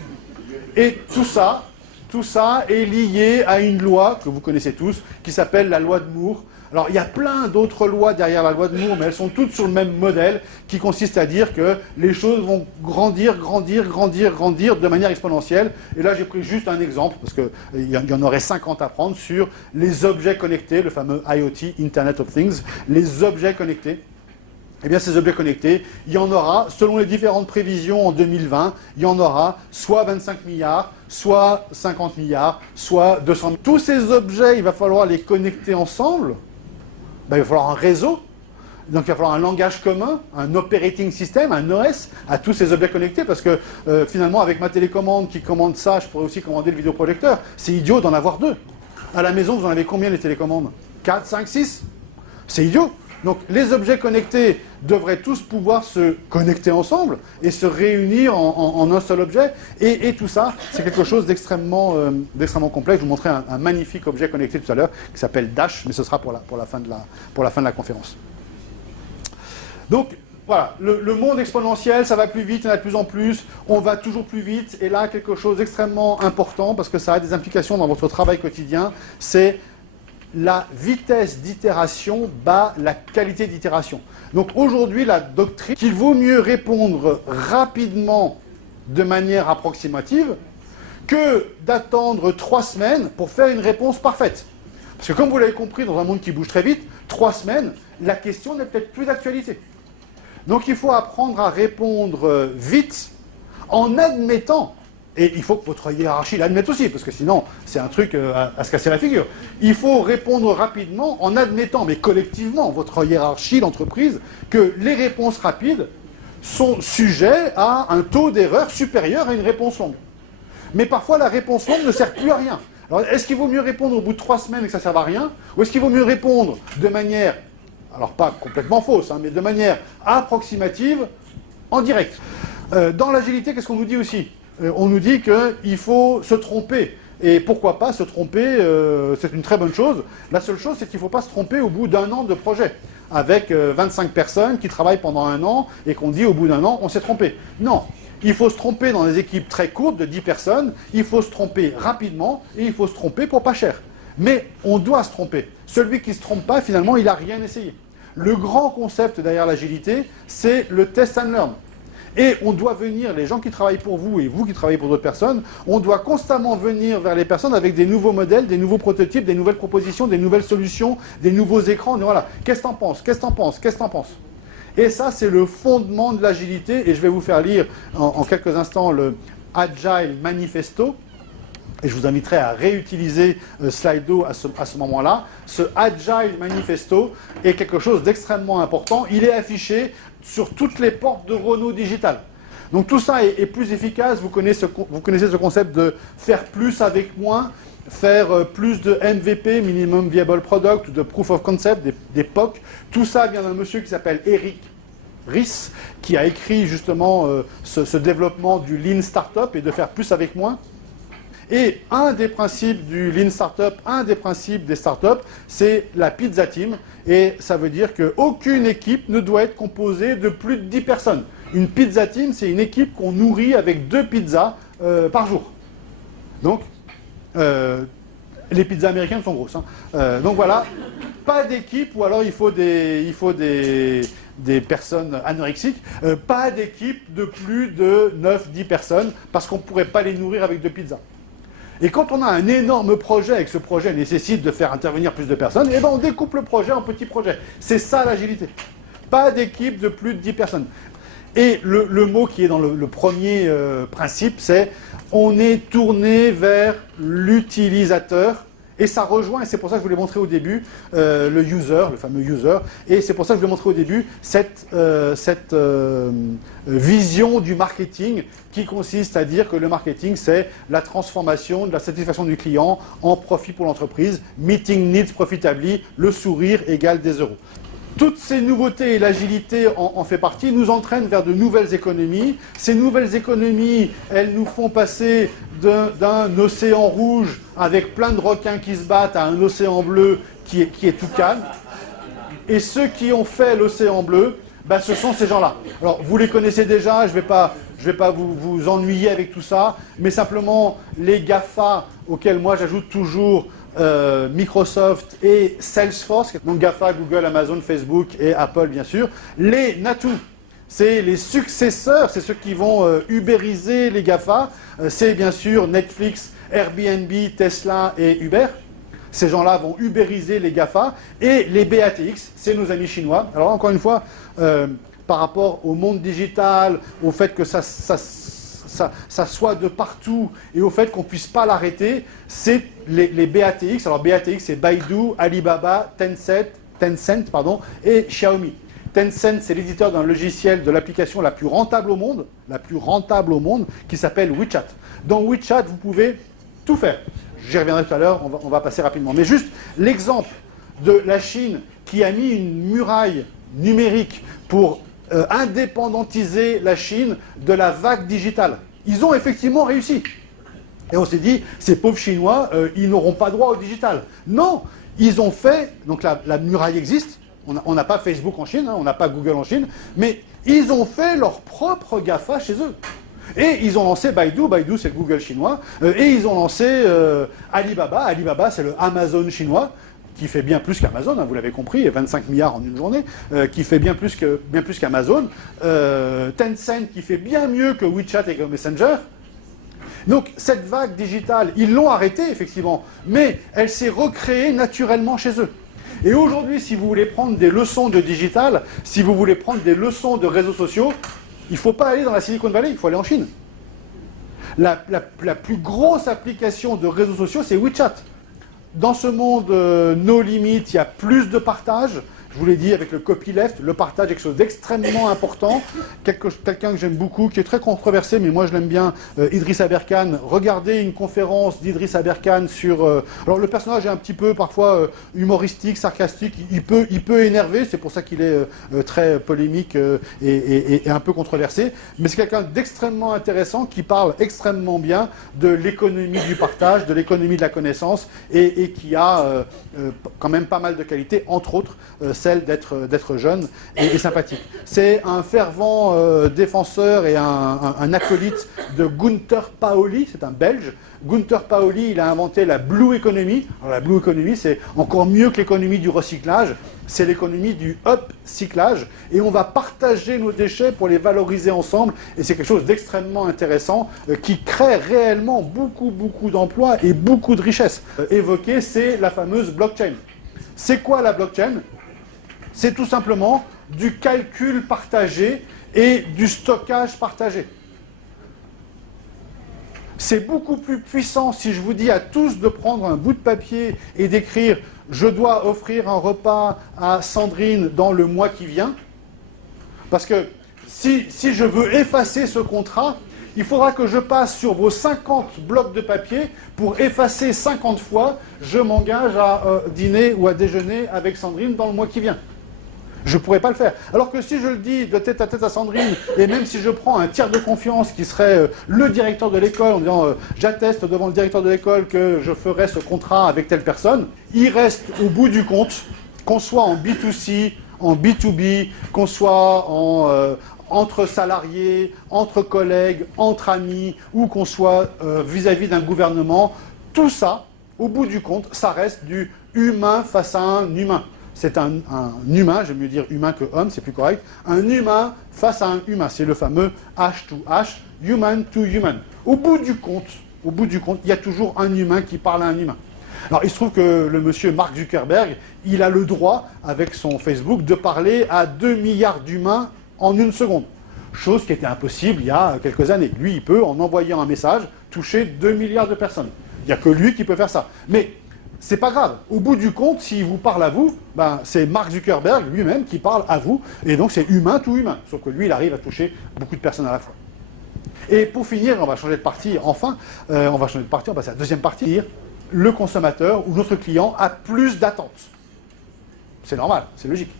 Et tout ça est lié à une loi que vous connaissez tous, qui s'appelle la loi de Moore. Alors, il y a plein d'autres lois derrière la loi de Moore, mais elles sont toutes sur le même modèle, qui consiste à dire que les choses vont grandir de manière exponentielle. Et là, j'ai pris juste un exemple, parce qu'il y en aurait 50 à prendre, sur les objets connectés, le fameux IoT, Internet of Things, les objets connectés. Eh bien, ces objets connectés, il y en aura, selon les différentes prévisions en 2020, il y en aura soit 25 milliards, soit 50 milliards, soit 200 milliards. Tous ces objets, il va falloir les connecter ensemble. Ben, il va falloir un réseau, donc il va falloir un langage commun, un operating system, un OS, à tous ces objets connectés, parce que finalement, avec ma télécommande qui commande ça, je pourrais aussi commander le vidéoprojecteur. C'est idiot d'en avoir deux. À la maison, vous en avez combien les télécommandes? 4, 5, 6? C'est idiot. Donc les objets connectés devraient tous pouvoir se connecter ensemble et se réunir en un seul objet. Et tout ça, c'est quelque chose d'extrêmement complexe. Je vous montrerai un magnifique objet connecté tout à l'heure qui s'appelle Dash, mais ce sera pour la fin de la conférence. Donc voilà, le monde exponentiel, ça va plus vite, il y en a de plus en plus, on va toujours plus vite. Et là, quelque chose d'extrêmement important, parce que ça a des implications dans votre travail quotidien, c'est la vitesse d'itération bat la qualité d'itération. Donc aujourd'hui, la doctrine, qu'il vaut mieux répondre rapidement de manière approximative que d'attendre 3 semaines pour faire une réponse parfaite. Parce que comme vous l'avez compris, dans un monde qui bouge très vite, 3 semaines, la question n'est peut-être plus d'actualité. Donc il faut apprendre à répondre vite en admettant. Et il faut que votre hiérarchie l'admette aussi, parce que sinon, c'est un truc à se casser la figure. Il faut répondre rapidement en admettant, mais collectivement, votre hiérarchie, l'entreprise, que les réponses rapides sont sujets à un taux d'erreur supérieur à une réponse longue. Mais parfois, la réponse longue ne sert plus à rien. Alors, est-ce qu'il vaut mieux répondre au bout de 3 semaines et que ça ne serve à rien? Ou est-ce qu'il vaut mieux répondre de manière, alors pas complètement fausse, mais de manière approximative, en direct? Dans l'agilité, qu'est-ce qu'on nous dit aussi? On nous dit qu'il faut se tromper. Et pourquoi pas se tromper, c'est une très bonne chose. La seule chose, c'est qu'il ne faut pas se tromper au bout d'1 an de projet. Avec 25 personnes qui travaillent pendant 1 an et qu'on dit au bout d'1 an, on s'est trompé. Non, il faut se tromper dans des équipes très courtes de 10 personnes, il faut se tromper rapidement et il faut se tromper pour pas cher. Mais on doit se tromper. Celui qui ne se trompe pas, finalement, il n'a rien essayé. Le grand concept derrière l'agilité, c'est le test and learn. Et on doit venir, les gens qui travaillent pour vous et vous qui travaillez pour d'autres personnes, on doit constamment venir vers les personnes avec des nouveaux modèles, des nouveaux prototypes, des nouvelles propositions, des nouvelles solutions, des nouveaux écrans. Voilà, qu'est-ce que t'en penses? Qu'est-ce que t'en penses? Qu'est-ce que t'en penses? Et ça, c'est le fondement de l'agilité. Et je vais vous faire lire en quelques instants le Agile Manifesto. Et je vous inviterai à réutiliser Slido à ce moment-là. Ce Agile Manifesto est quelque chose d'extrêmement important. Il est affiché sur toutes les portes de Renault Digital. Donc tout ça est plus efficace. Vous connaissez ce concept de faire plus avec moins, faire plus de MVP, Minimum Viable Product, ou de Proof of Concept, des POC. Tout ça vient d'un monsieur qui s'appelle Eric Ries, qui a écrit justement ce développement du Lean Startup et de faire plus avec moins. Et un des principes du Lean Startup, un des principes des startups, c'est la pizza team. Et ça veut dire qu'aucune équipe ne doit être composée de plus de 10 personnes. Une pizza team, c'est une équipe qu'on nourrit avec 2 pizzas par jour. Donc, Les pizzas américaines sont grosses. Hein. Donc voilà, pas d'équipe, ou alors il faut des personnes anorexiques. Pas d'équipe de plus de 9-10 personnes, parce qu'on ne pourrait pas les nourrir avec 2 pizzas. Et quand on a un énorme projet et que ce projet nécessite de faire intervenir plus de personnes, eh ben on découpe le projet en petits projets. C'est ça l'agilité. Pas d'équipe de plus de 10 personnes. Et le mot qui est dans le premier principe, c'est on est tourné vers l'utilisateur. Et ça rejoint, et c'est pour ça que je vous l'ai montré au début, le user, le fameux user. Et c'est pour ça que je vous l'ai montré au début, cette vision du marketing qui consiste à dire que le marketing, c'est la transformation de la satisfaction du client en profit pour l'entreprise. Meeting needs profitably, le sourire égale des euros. Toutes ces nouveautés, et l'agilité en fait partie, nous entraînent vers de nouvelles économies. Ces nouvelles économies, elles nous font passer d'un océan rouge avec plein de requins qui se battent à un océan bleu qui est tout calme. Et ceux qui ont fait l'océan bleu, ben, ce sont ces gens-là. Alors, vous les connaissez déjà, je vais pas vous ennuyer avec tout ça, mais simplement les GAFA, auxquels moi j'ajoute toujours Microsoft et Salesforce, donc GAFA, Google, Amazon, Facebook et Apple bien sûr. Les NATU, c'est les successeurs, c'est ceux qui vont ubériser les GAFA. C'est bien sûr Netflix, Airbnb, Tesla et Uber. Ces gens-là vont ubériser les GAFA. Et les BATX, c'est nos amis chinois. Alors encore une fois, par rapport au monde digital, au fait que ça soit de partout et au fait qu'on ne puisse pas l'arrêter, c'est les BATX. Alors BATX, c'est Baidu, Alibaba, Tencent et Xiaomi. Tencent, c'est l'éditeur d'un logiciel de l'application la plus rentable au monde, qui s'appelle WeChat. Dans WeChat, vous pouvez tout faire. J'y reviendrai tout à l'heure, on va passer rapidement. Mais juste l'exemple de la Chine qui a mis une muraille numérique pour indépendantiser la Chine de la vague digitale. Ils ont effectivement réussi. Et on s'est dit, ces pauvres Chinois, ils n'auront pas droit au digital. Non, ils ont fait, donc la muraille existe, on n'a pas Facebook en Chine, hein, on n'a pas Google en Chine, mais ils ont fait leur propre GAFA chez eux. Et ils ont lancé Baidu, Baidu c'est le Google chinois, et ils ont lancé Alibaba, Alibaba c'est le Amazon chinois, qui fait bien plus qu'Amazon, hein, vous l'avez compris, 25 milliards en une journée, qui fait bien plus qu'Amazon, Tencent qui fait bien mieux que WeChat et que Messenger. Donc cette vague digitale, ils l'ont arrêtée effectivement, mais elle s'est recréée naturellement chez eux. Et aujourd'hui, si vous voulez prendre des leçons de digital, si vous voulez prendre des leçons de réseaux sociaux, il ne faut pas aller dans la Silicon Valley, il faut aller en Chine. La plus grosse application de réseaux sociaux, c'est WeChat. Dans ce monde no limit, il y a plus de partage. Je vous l'ai dit avec le copyleft, le partage est quelque chose d'extrêmement important. Quelqu'un que j'aime beaucoup, qui est très controversé, mais moi je l'aime bien, Idriss Aberkan. Regardez une conférence d'Idriss Aberkan sur... alors le personnage est un petit peu parfois humoristique, sarcastique, il peut énerver, c'est pour ça qu'il est très polémique et un peu controversé. Mais c'est quelqu'un d'extrêmement intéressant qui parle extrêmement bien de l'économie du partage, de l'économie de la connaissance et qui a quand même pas mal de qualités, entre autres celle d'être jeune et sympathique. C'est un fervent défenseur et un acolyte de Gunther Pauli, c'est un Belge. Gunther Pauli, il a inventé la Blue Economy. Alors la Blue Economy, c'est encore mieux que l'économie du recyclage, c'est l'économie du upcyclage. Et on va partager nos déchets pour les valoriser ensemble. Et c'est quelque chose d'extrêmement intéressant qui crée réellement beaucoup d'emplois et beaucoup de richesses. Évoqué, c'est la fameuse blockchain. C'est quoi la blockchain ? C'est tout simplement du calcul partagé et du stockage partagé. C'est beaucoup plus puissant si je vous dis à tous de prendre un bout de papier et d'écrire « Je dois offrir un repas à Sandrine dans le mois qui vient ». Parce que si je veux effacer ce contrat, il faudra que je passe sur vos 50 blocs de papier pour effacer 50 fois « Je m'engage à dîner ou à déjeuner avec Sandrine dans le mois qui vient ». Je ne pourrais pas le faire. Alors que si je le dis de tête à Sandrine, et même si je prends un tiers de confiance qui serait le directeur de l'école, en disant j'atteste devant le directeur de l'école que je ferai ce contrat avec telle personne, il reste au bout du compte, qu'on soit en B2C, en B2B, qu'on soit entre salariés, entre collègues, entre amis, ou qu'on soit vis-à-vis d'un gouvernement, tout ça, au bout du compte, ça reste du humain face à un humain. C'est un humain, j'aime mieux dire humain que homme, c'est plus correct, un humain face à un humain. C'est le fameux H to H, human to human. Au bout du compte, il y a toujours un humain qui parle à un humain. Alors, il se trouve que le monsieur Mark Zuckerberg, il a le droit, avec son Facebook, de parler à 2 milliards d'humains en 1 seconde. Chose qui était impossible il y a quelques années. Lui, il peut, en envoyant un message, toucher 2 milliards de personnes. Il n'y a que lui qui peut faire ça. Mais c'est pas grave. Au bout du compte, s'il vous parle à vous, ben, c'est Mark Zuckerberg lui-même qui parle à vous. Et donc, c'est humain tout humain. Sauf que lui, il arrive à toucher beaucoup de personnes à la fois. Et pour finir, on va changer de partie, enfin. On va changer de partie, on va passer à la deuxième partie. Le consommateur ou notre client a plus d'attentes. C'est normal, c'est logique.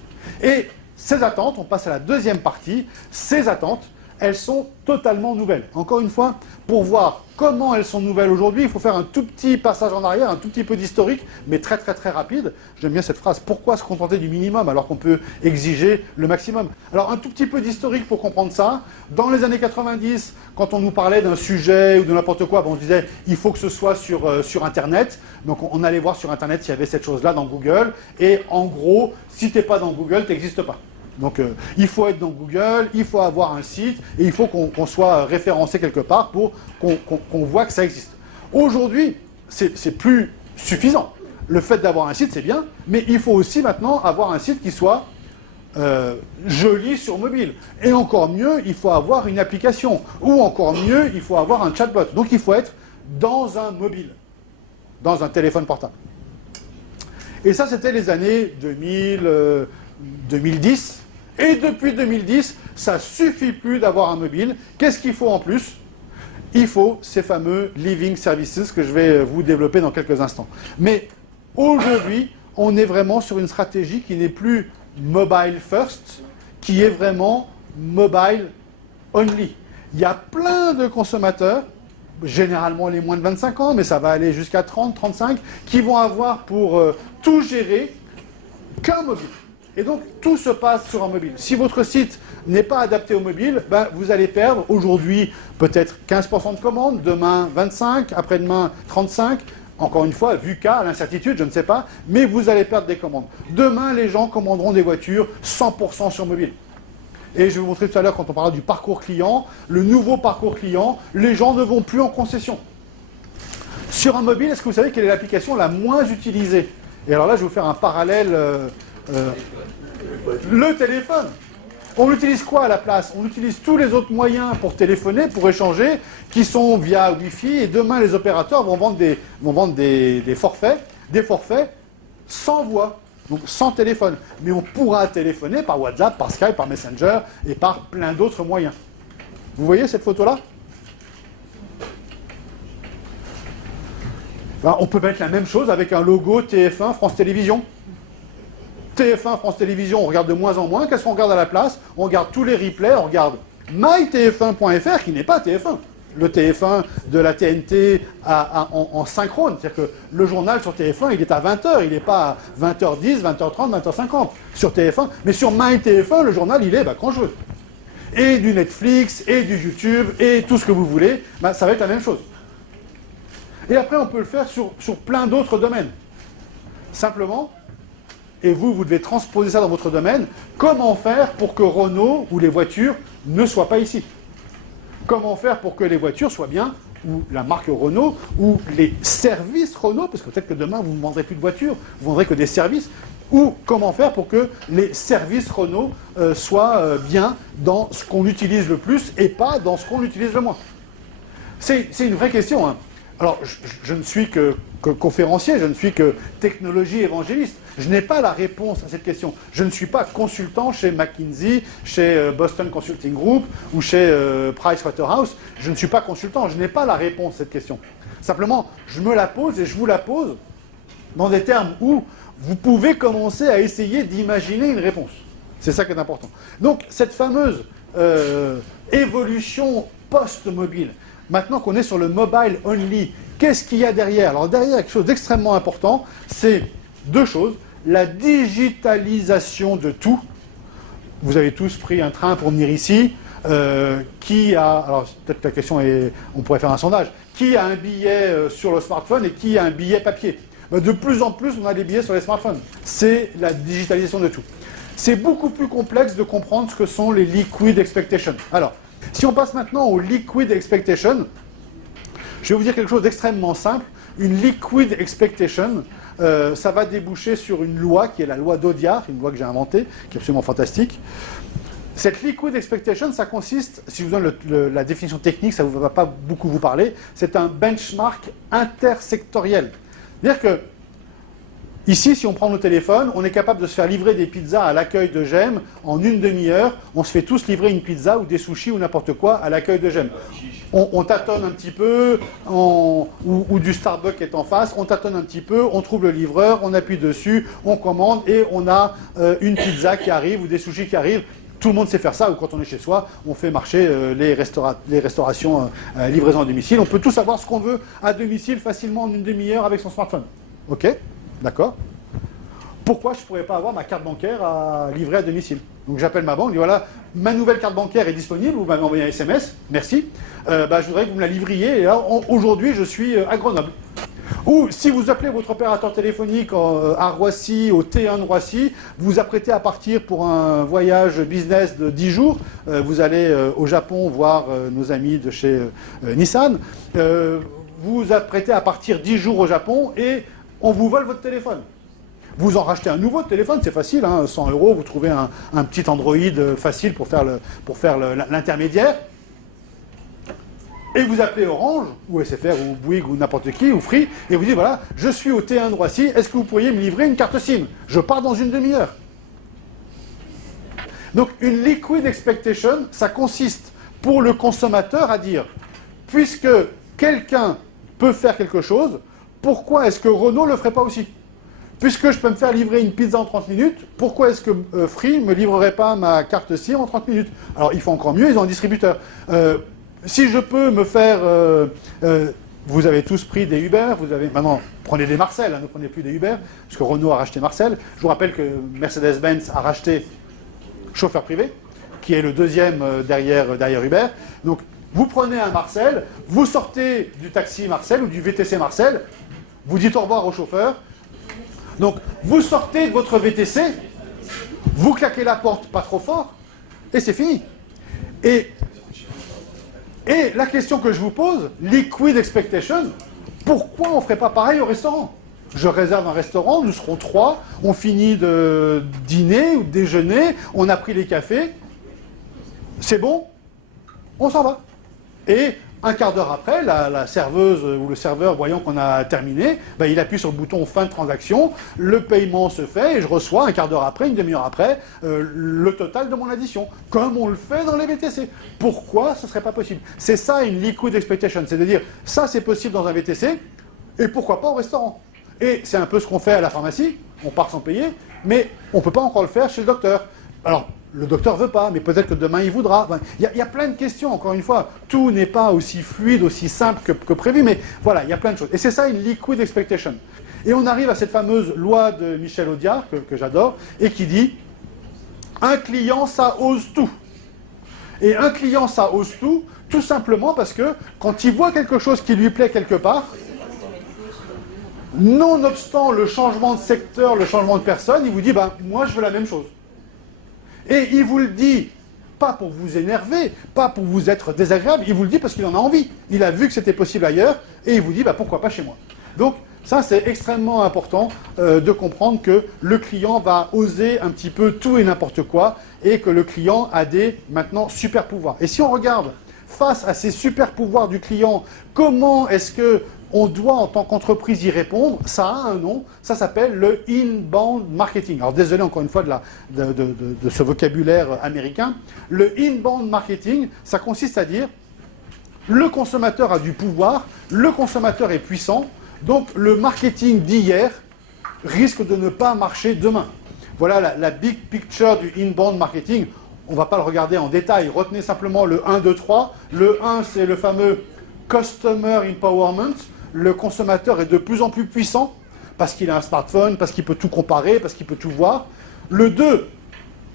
Et ces attentes, on passe à la deuxième partie, ces attentes, elles sont totalement nouvelles. Encore une fois, pour voir comment elles sont nouvelles aujourd'hui, il faut faire un tout petit passage en arrière, un tout petit peu d'historique, mais très très très rapide. J'aime bien cette phrase, pourquoi se contenter du minimum alors qu'on peut exiger le maximum? Alors un tout petit peu d'historique pour comprendre ça. Dans les années 90, quand on nous parlait d'un sujet ou de n'importe quoi, on se disait il faut que ce soit sur Internet. Donc on allait voir sur Internet s'il y avait cette chose-là dans Google. Et en gros, si tu n'es pas dans Google, tu n'existes pas. Donc il faut être dans Google, il faut avoir un site, et il faut qu'on soit référencé quelque part pour qu'on voit que ça existe. Aujourd'hui, c'est plus suffisant. Le fait d'avoir un site, c'est bien, mais il faut aussi maintenant avoir un site qui soit joli sur mobile. Et encore mieux, il faut avoir une application. Ou encore mieux, il faut avoir un chatbot. Donc il faut être dans un mobile, dans un téléphone portable. Et ça, c'était les années 2000, 2010. Et depuis 2010, ça ne suffit plus d'avoir un mobile. Qu'est-ce qu'il faut en plus? Il faut ces fameux living services que je vais vous développer dans quelques instants. Mais aujourd'hui, on est vraiment sur une stratégie qui n'est plus mobile first, qui est vraiment mobile only. Il y a plein de consommateurs, généralement les moins de 25 ans, mais ça va aller jusqu'à 30, 35, qui vont avoir pour tout gérer qu'un mobile. Et donc, tout se passe sur un mobile. Si votre site n'est pas adapté au mobile, ben, vous allez perdre aujourd'hui peut-être 15% de commandes, demain 25%, après-demain 35%. Encore une fois, vu qu'à l'incertitude, je ne sais pas, mais vous allez perdre des commandes. Demain, les gens commanderont des voitures 100% sur mobile. Et je vais vous montrer tout à l'heure, quand on parlera du parcours client, le nouveau parcours client, les gens ne vont plus en concession. Sur un mobile, est-ce que vous savez quelle est l'application la moins utilisée? Et alors là, je vais vous faire un parallèle... le téléphone. On utilise quoi à la place? On utilise tous les autres moyens pour téléphoner, pour échanger, qui sont via Wi-Fi. Et demain, les opérateurs vont vendre des forfaits sans voix, donc sans téléphone. Mais on pourra téléphoner par WhatsApp, par Skype, par Messenger et par plein d'autres moyens. Vous voyez cette photo-là? Ben, on peut mettre la même chose avec un logo TF1 France Télévisions. TF1 France Télévisions, on regarde de moins en moins. Qu'est-ce qu'on regarde à la place? On regarde tous les replays, on regarde mytf1.fr qui n'est pas TF1. Le TF1 de la TNT en synchrone. C'est-à-dire que le journal sur TF1, il est à 20h, il n'est pas à 20h10, 20h30, 20h50 sur TF1. Mais sur myTF1, le journal, il est quand je veux. Et du Netflix, et du YouTube, et tout ce que vous voulez, ça va être la même chose. Et après, on peut le faire sur plein d'autres domaines. Simplement... Et vous devez transposer ça dans votre domaine. Comment faire pour que Renault ou les voitures ne soient pas ici? Comment faire pour que les voitures soient bien, ou la marque Renault, ou les services Renault, parce que peut-être que demain vous ne vendrez plus de voitures, vous vendrez que des services, ou comment faire pour que les services Renault soient bien dans ce qu'on utilise le plus et pas dans ce qu'on utilise le moins. C'est une vraie question, hein. Alors, je ne suis que conférencier, je ne suis que technologie évangéliste. Je n'ai pas la réponse à cette question. Je ne suis pas consultant chez McKinsey, chez Boston Consulting Group ou chez Pricewaterhouse. Je ne suis pas consultant, je n'ai pas la réponse à cette question. Simplement, je me la pose et je vous la pose dans des termes où vous pouvez commencer à essayer d'imaginer une réponse. C'est ça qui est important. Donc, cette fameuse évolution post-mobile, maintenant qu'on est sur le mobile only, qu'est-ce qu'il y a derrière? Alors derrière, quelque chose d'extrêmement important, c'est deux choses. La digitalisation de tout. Vous avez tous pris un train pour venir ici. Qui a, alors peut-être la question est, on pourrait faire un sondage, qui a un billet sur le smartphone et qui a un billet papier? De plus en plus, on a des billets sur les smartphones. C'est la digitalisation de tout. C'est beaucoup plus complexe de comprendre ce que sont les liquid expectations. Alors, si on passe maintenant aux liquid expectations, je vais vous dire quelque chose d'extrêmement simple. Une liquid expectation, ça va déboucher sur une loi qui est la loi d'Audiard, une loi que j'ai inventée, qui est absolument fantastique. Cette liquid expectation, ça consiste, si je vous donne la définition technique, ça ne va pas beaucoup vous parler, c'est un benchmark intersectoriel. C'est-à-dire que, ici, si on prend nos téléphones, on est capable de se faire livrer des pizzas à l'accueil de GEM en une demi-heure. On se fait tous livrer une pizza ou des sushis ou n'importe quoi à l'accueil de GEM. On tâtonne un petit peu, ou du Starbucks est en face, on tâtonne un petit peu, on trouve le livreur, on appuie dessus, on commande et on a une pizza qui arrive ou des sushis qui arrivent. Tout le monde sait faire ça, ou quand on est chez soi, on fait marcher les restaurations livraison à domicile. On peut tous avoir ce qu'on veut à domicile facilement en une demi-heure avec son smartphone. Ok, d'accord. Pourquoi je ne pourrais pas avoir ma carte bancaire à livrer à domicile? Donc j'appelle ma banque, je dis voilà, ma nouvelle carte bancaire est disponible, vous m'avez envoyé un SMS, merci. Je voudrais que vous me la livriez, et là, aujourd'hui, je suis à Grenoble. Ou si vous appelez votre opérateur téléphonique à Roissy, au T1 de Roissy, vous vous apprêtez à partir pour un voyage business de 10 jours, vous allez au Japon voir nos amis de chez Nissan, vous vous apprêtez à partir 10 jours au Japon et on vous vole votre téléphone. Vous en rachetez un nouveau téléphone, c'est facile, hein, 100 €, vous trouvez un petit Android facile pour faire l'intermédiaire. Et vous appelez Orange, ou SFR, ou Bouygues, ou n'importe qui, ou Free, et vous dites, voilà, je suis au T1 de Roissy, est-ce que vous pourriez me livrer une carte SIM? Je pars dans une demi-heure. Donc, une liquid expectation, ça consiste pour le consommateur à dire, puisque quelqu'un peut faire quelque chose, pourquoi est-ce que Renault ne le ferait pas aussi? Puisque je peux me faire livrer une pizza en 30 minutes, pourquoi est-ce que Free ne me livrerait pas ma carte SIM en 30 minutes? Alors, ils font encore mieux, ils ont un distributeur. Si je peux me faire... vous avez tous pris des Uber, maintenant, prenez des Marcel, hein, ne prenez plus des Uber, parce que Renault a racheté Marcel. Je vous rappelle que Mercedes-Benz a racheté Chauffeur Privé, qui est le deuxième derrière Uber. Donc, vous prenez un Marcel, vous sortez du taxi Marcel ou du VTC Marcel, vous dites au revoir au chauffeur. Donc, vous sortez de votre VTC, vous claquez la porte pas trop fort, et c'est fini. Et la question que je vous pose, liquid expectation, pourquoi on ne ferait pas pareil au restaurant? Je réserve un restaurant, nous serons 3, on finit de dîner ou de déjeuner, on a pris les cafés, c'est bon, on s'en va. Et un quart d'heure après, la serveuse ou le serveur, voyant qu'on a terminé, il appuie sur le bouton fin de transaction, le paiement se fait et je reçois un quart d'heure après, une demi-heure après, le total de mon addition, comme on le fait dans les VTC. Pourquoi ce ne serait pas possible? C'est ça une liquid expectation, c'est de dire ça c'est possible dans un VTC et pourquoi pas au restaurant. Et c'est un peu ce qu'on fait à la pharmacie, on part sans payer, mais on ne peut pas encore le faire chez le docteur. Alors, le docteur ne veut pas, mais peut-être que demain il voudra. Il y a plein de questions, encore une fois. Tout n'est pas aussi fluide, aussi simple que prévu, mais voilà, il y a plein de choses. Et c'est ça une liquid expectation. Et on arrive à cette fameuse loi de Michel Audiard, que j'adore, et qui dit « Un client, ça ose tout ». Et un client, ça ose tout simplement parce que quand il voit quelque chose qui lui plaît quelque part, nonobstant le changement de secteur, le changement de personne, il vous dit « moi je veux la même chose ». Et il vous le dit, pas pour vous énerver, pas pour vous être désagréable, il vous le dit parce qu'il en a envie. Il a vu que c'était possible ailleurs, et il vous dit, pourquoi pas chez moi. Donc, ça, c'est extrêmement important de comprendre que le client va oser un petit peu tout et n'importe quoi, et que le client a maintenant, super pouvoirs. Et si on regarde, face à ces super pouvoirs du client, comment est-ce que on doit, en tant qu'entreprise, y répondre? Ça a un nom, ça s'appelle le inbound marketing. Alors désolé encore une fois de ce vocabulaire américain. Le inbound marketing, ça consiste à dire le consommateur a du pouvoir, le consommateur est puissant, donc le marketing d'hier risque de ne pas marcher demain. Voilà la big picture du inbound marketing. On ne va pas le regarder en détail, retenez simplement le 1, 2, 3. Le 1, c'est le fameux Customer Empowerment. Le consommateur est de plus en plus puissant parce qu'il a un smartphone, parce qu'il peut tout comparer, parce qu'il peut tout voir. Le 2,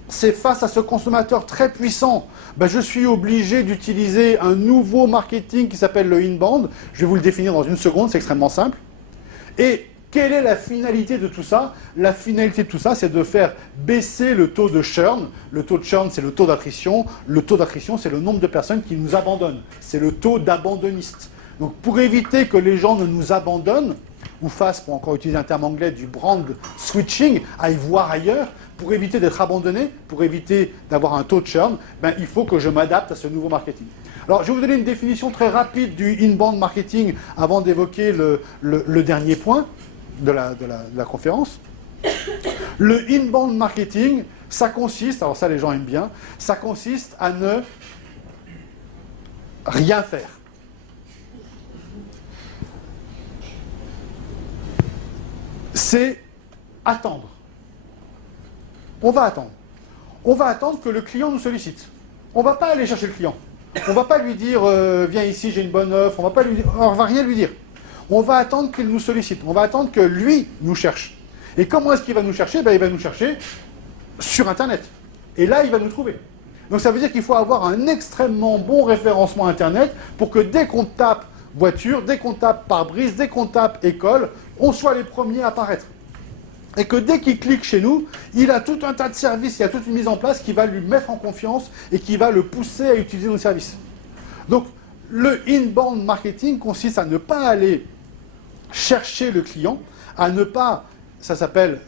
c'est face à ce consommateur très puissant, ben je suis obligé d'utiliser un nouveau marketing qui s'appelle le inbound. Je vais vous le définir dans une seconde, c'est extrêmement simple. Et quelle est la finalité de tout ça? La finalité de tout ça, c'est de faire baisser le taux de churn. Le taux de churn, c'est le taux d'attrition. Le taux d'attrition, c'est le nombre de personnes qui nous abandonnent. C'est le taux d'abandonnistes. Donc pour éviter que les gens ne nous abandonnent, ou fassent, pour encore utiliser un terme anglais, du brand switching, aillent voir ailleurs, pour éviter d'être abandonnés, pour éviter d'avoir un taux de churn, ben, il faut que je m'adapte à ce nouveau marketing. Alors, je vais vous donner une définition très rapide du inbound marketing avant d'évoquer le dernier point de la conférence. Le inbound marketing, ça consiste, alors ça les gens aiment bien, ça consiste à ne rien faire. C'est attendre. On va attendre. On va attendre que le client nous sollicite. On ne va pas aller chercher le client. On ne va pas lui dire viens ici, j'ai une bonne offre. On ne va rien lui dire. On va attendre qu'il nous sollicite. On va attendre que lui nous cherche. Et comment est-ce qu'il va nous chercher? Ben, il va nous chercher sur Internet. Et là, il va nous trouver. Donc ça veut dire qu'il faut avoir un extrêmement bon référencement Internet pour que dès qu'on tape voiture, dès qu'on tape pare-brise, dès qu'on tape école, on soit les premiers à apparaître. Et que dès qu'il clique chez nous, il a tout un tas de services, il y a toute une mise en place qui va lui mettre en confiance et qui va le pousser à utiliser nos services. Donc, le inbound marketing consiste à ne pas aller chercher le client, à ne pas, ça s'appelle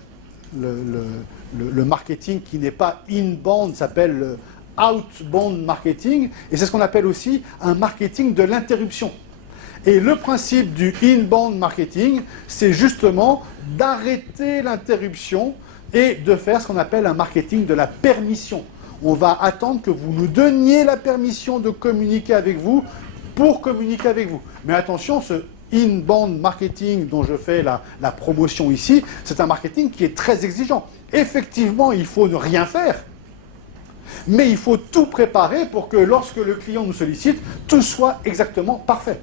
le marketing qui n'est pas inbound, s'appelle le outbound marketing, et c'est ce qu'on appelle aussi un marketing de l'interruption. Et le principe du inbound marketing, c'est justement d'arrêter l'interruption et de faire ce qu'on appelle un marketing de la permission. On va attendre que vous nous donniez la permission de communiquer avec vous pour communiquer avec vous. Mais attention, ce inbound marketing dont je fais la promotion ici, c'est un marketing qui est très exigeant. Effectivement, il faut ne rien faire, mais il faut tout préparer pour que lorsque le client nous sollicite, tout soit exactement parfait.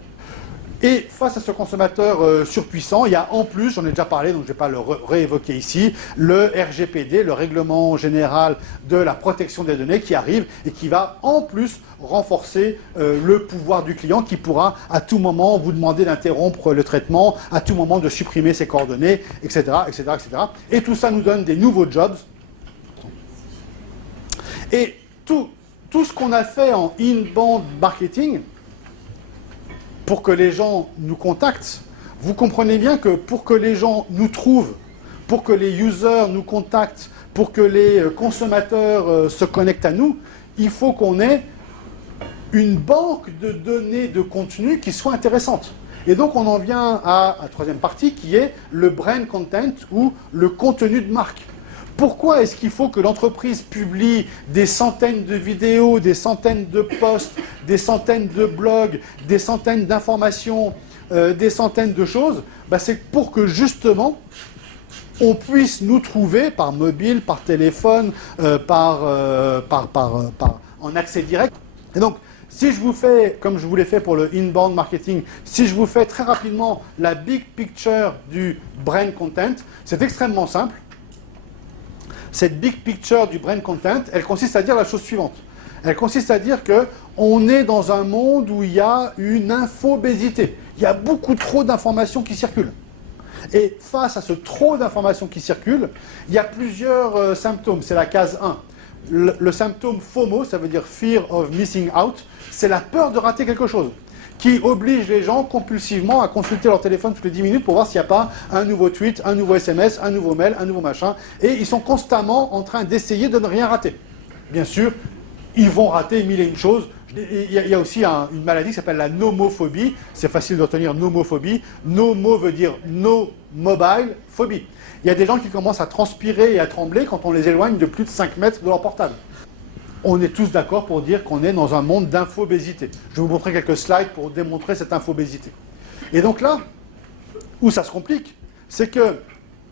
Et face à ce consommateur surpuissant, il y a en plus, j'en ai déjà parlé, donc je ne vais pas le réévoquer ici, le RGPD, le Règlement Général de la Protection des Données, qui arrive et qui va en plus renforcer le pouvoir du client qui pourra à tout moment vous demander d'interrompre le traitement, à tout moment de supprimer ses coordonnées, etc., etc., etc. Et tout ça nous donne des nouveaux jobs. Et tout ce qu'on a fait en inbound marketing, pour que les gens nous contactent, vous comprenez bien que pour que les gens nous trouvent, pour que les users nous contactent, pour que les consommateurs se connectent à nous, il faut qu'on ait une banque de données de contenu qui soit intéressante. Et donc on en vient à la troisième partie qui est le brand content ou le contenu de marque. Pourquoi est-ce qu'il faut que l'entreprise publie des centaines de vidéos, des centaines de posts, des centaines de blogs, des centaines d'informations, des centaines de choses? Ben, c'est pour que justement on puisse nous trouver par mobile, par téléphone, en accès direct. Et donc, si je vous fais, comme je vous l'ai fait pour le inbound marketing, si je vous fais très rapidement la big picture du brand content, c'est extrêmement simple. Cette big picture du brand content, elle consiste à dire la chose suivante. Elle consiste à dire qu'on est dans un monde où il y a une infobésité. Il y a beaucoup trop d'informations qui circulent. Et face à ce trop d'informations qui circulent, il y a plusieurs symptômes. C'est la case 1. Le symptôme FOMO, ça veut dire Fear of Missing Out, c'est la peur de rater quelque chose, qui oblige les gens compulsivement à consulter leur téléphone toutes les 10 minutes pour voir s'il n'y a pas un nouveau tweet, un nouveau SMS, un nouveau mail, un nouveau machin. Et ils sont constamment en train d'essayer de ne rien rater. Bien sûr, ils vont rater mille et une choses. Il y a aussi une maladie qui s'appelle la nomophobie. C'est facile de retenir nomophobie. Nomo veut dire no mobile phobie. Il y a des gens qui commencent à transpirer et à trembler quand on les éloigne de plus de 5 mètres de leur portable. On est tous d'accord pour dire qu'on est dans un monde d'infobésité. Je vais vous montrer quelques slides pour démontrer cette infobésité. Et donc là, où ça se complique, c'est que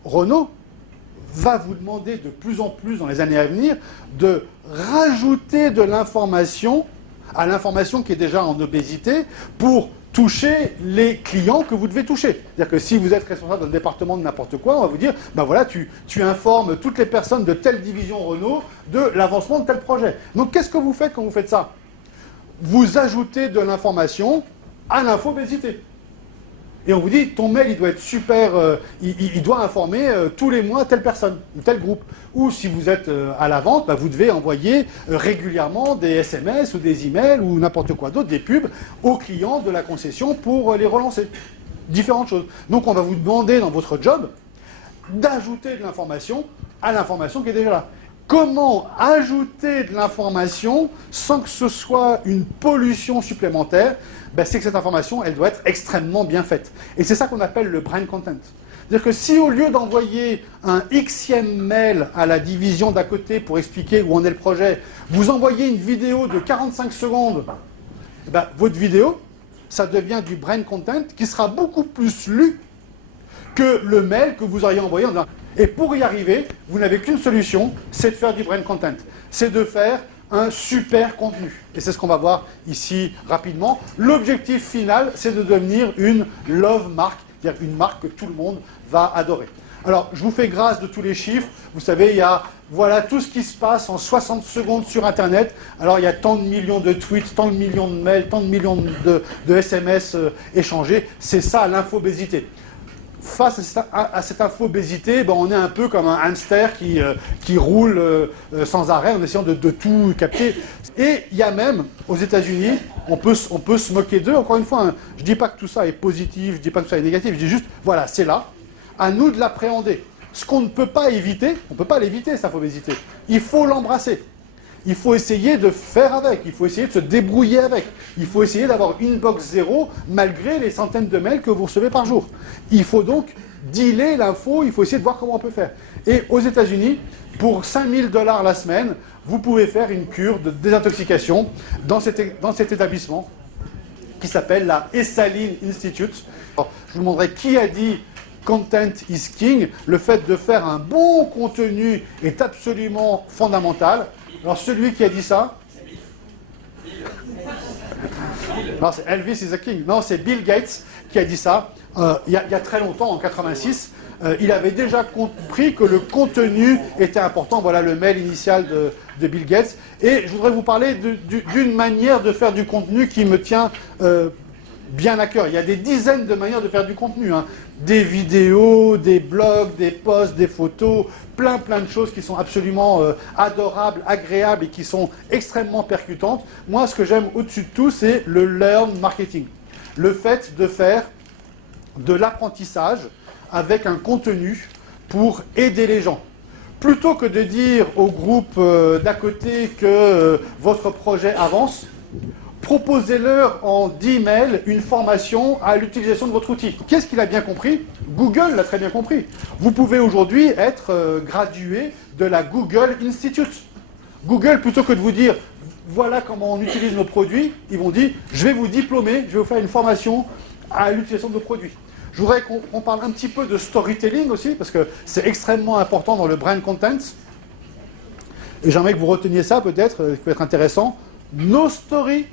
Renault va vous demander de plus en plus dans les années à venir de rajouter de l'information à l'information qui est déjà en obésité pour toucher les clients que vous devez toucher. C'est-à-dire que si vous êtes responsable d'un département de n'importe quoi, on va vous dire, ben voilà, tu informes toutes les personnes de telle division Renault de l'avancement de tel projet. Donc qu'est-ce que vous faites quand vous faites ça? Vous ajoutez de l'information à l'infobésité. Et on vous dit, ton mail, il doit être super, il doit informer tous les mois telle personne, ou tel groupe. Ou si vous êtes à la vente, bah, vous devez envoyer régulièrement des SMS ou des emails ou n'importe quoi d'autre, des pubs, aux clients de la concession pour les relancer. Différentes choses. Donc on va vous demander dans votre job d'ajouter de l'information à l'information qui est déjà là. Comment ajouter de l'information sans que ce soit une pollution supplémentaire? Ben, c'est que cette information, elle doit être extrêmement bien faite. Et c'est ça qu'on appelle le brand content. C'est-à-dire que si au lieu d'envoyer un Xème mail à la division d'à côté pour expliquer où en est le projet, vous envoyez une vidéo de 45 secondes, ben, votre vidéo, ça devient du brand content qui sera beaucoup plus lu que le mail que vous auriez envoyé en disant... Et pour y arriver, vous n'avez qu'une solution, c'est de faire du brand content. C'est de faire un super contenu. Et c'est ce qu'on va voir ici rapidement. L'objectif final, c'est de devenir une love mark, c'est-à-dire une marque que tout le monde va adorer. Alors, je vous fais grâce de tous les chiffres. Vous savez, il y a voilà, tout ce qui se passe en 60 secondes sur Internet. Alors, il y a tant de millions de tweets, tant de millions de mails, tant de millions de SMS échangés. C'est ça l'infobésité. Face à cette infobésité, ben on est un peu comme un hamster qui roule sans arrêt en essayant de tout capter. Et il y a même, aux États-Unis, on peut se moquer d'eux. Encore une fois, hein, je ne dis pas que tout ça est positif, je ne dis pas que tout ça est négatif, je dis juste, voilà, c'est là, à nous de l'appréhender. Ce qu'on ne peut pas éviter, on ne peut pas l'éviter, cette infobésité. Il faut l'embrasser. Il faut essayer de faire avec, il faut essayer de se débrouiller avec. Il faut essayer d'avoir une box zéro malgré les centaines de mails que vous recevez par jour. Il faut donc dealer l'info, il faut essayer de voir comment on peut faire. Et aux États-Unis, pour 5 000 $ la semaine, vous pouvez faire une cure de désintoxication dans cet établissement qui s'appelle la Esalen Institute. Alors, je vous montrerai qui a dit Content is king. Le fait de faire un bon contenu est absolument fondamental. Alors celui qui a dit ça, non, c'est Elvis is a king. Non, c'est Bill Gates qui a dit ça. Il y a très longtemps, en 86, il avait déjà compris que le contenu était important. Voilà le mail initial de Bill Gates. Et je voudrais vous parler d'une manière de faire du contenu qui me tient bien à cœur. Il y a des dizaines de manières de faire du contenu, hein. Des vidéos, des blogs, des posts, des photos, plein de choses qui sont absolument adorables, agréables et qui sont extrêmement percutantes. Moi, ce que j'aime au-dessus de tout, c'est le learn marketing. Le fait de faire de l'apprentissage avec un contenu pour aider les gens. Plutôt que de dire au groupe d'à côté que votre projet avance, proposez-leur en 10 mails une formation à l'utilisation de votre outil. Qu'est-ce qu'il a bien compris? Google l'a très bien compris. Vous pouvez aujourd'hui être gradué de la Google Institute. Google, plutôt que de vous dire voilà comment on utilise nos produits, ils vont dire je vais vous diplômer, je vais vous faire une formation à l'utilisation de vos produits. Je voudrais qu'on parle un petit peu de storytelling aussi, parce que c'est extrêmement important dans le brand content. Et j'aimerais que vous reteniez ça peut-être, qui peut être intéressant. No story,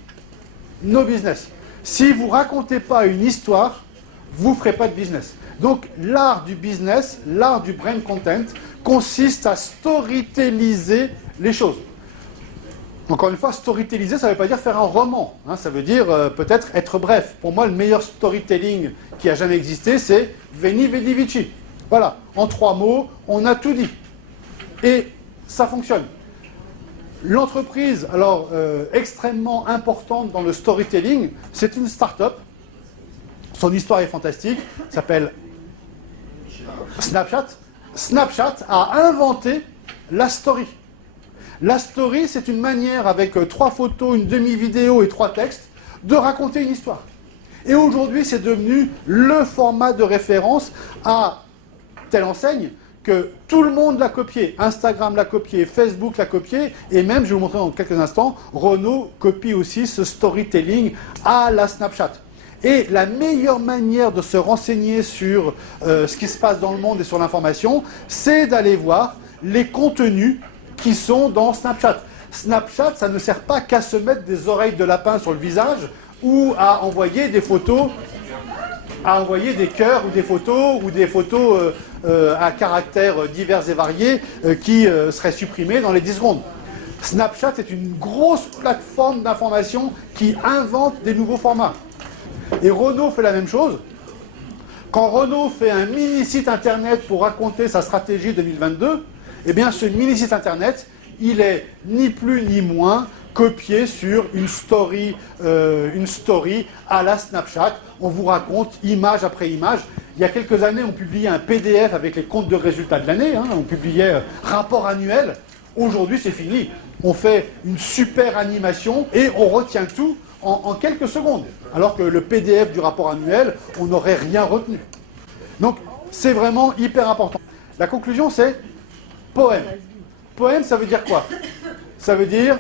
no business. Si vous ne racontez pas une histoire, vous ne ferez pas de business. Donc l'art du business, l'art du brand content, consiste à storytelliser les choses. Encore une fois, storytelliser, ça ne veut pas dire faire un roman. Hein, ça veut dire peut-être être bref. Pour moi, le meilleur storytelling qui a jamais existé, c'est Veni Vidi Vici. Voilà, en 3 mots, on a tout dit. Et ça fonctionne. L'entreprise, alors extrêmement importante dans le storytelling, c'est une start-up. Son histoire est fantastique. S'appelle Snapchat. Snapchat a inventé la story. La story, c'est une manière, avec 3 photos, une demi-vidéo et 3 textes, de raconter une histoire. Et aujourd'hui, c'est devenu le format de référence à telle enseigne que tout le monde l'a copié. Instagram l'a copié, Facebook l'a copié, et même, je vais vous montrer dans quelques instants, Renault copie aussi ce storytelling à la Snapchat. Et la meilleure manière de se renseigner sur ce qui se passe dans le monde et sur l'information, c'est d'aller voir les contenus qui sont dans Snapchat. Snapchat, ça ne sert pas qu'à se mettre des oreilles de lapin sur le visage ou à envoyer des photos, à envoyer des cœurs ou des photos à caractères divers et variés qui seraient supprimés dans les 10 secondes. Snapchat est une grosse plateforme d'information qui invente des nouveaux formats. Et Renault fait la même chose. Quand Renault fait un mini-site internet pour raconter sa stratégie 2022, eh bien ce mini-site internet, il est ni plus ni moins copié sur une story à la Snapchat. On vous raconte image après image. Il y a quelques années, on publiait un PDF avec les comptes de résultats de l'année. On publiait rapport annuel. Aujourd'hui, c'est fini. On fait une super animation et on retient tout en quelques secondes. Alors que le PDF du rapport annuel, on n'aurait rien retenu. Donc, c'est vraiment hyper important. La conclusion, c'est poème. Poème, ça veut dire quoi? Ça veut dire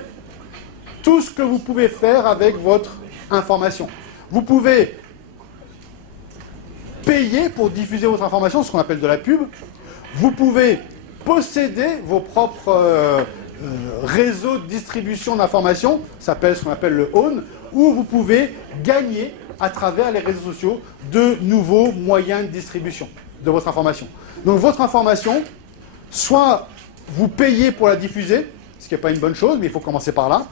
tout ce que vous pouvez faire avec votre information. Vous pouvez payer pour diffuser votre information, ce qu'on appelle de la pub. Vous pouvez posséder vos propres réseaux de distribution d'informations, ça s'appelle ce qu'on appelle le own, ou vous pouvez gagner à travers les réseaux sociaux de nouveaux moyens de distribution de votre information. Donc votre information, soit vous payez pour la diffuser, ce qui n'est pas une bonne chose, mais il faut commencer par là,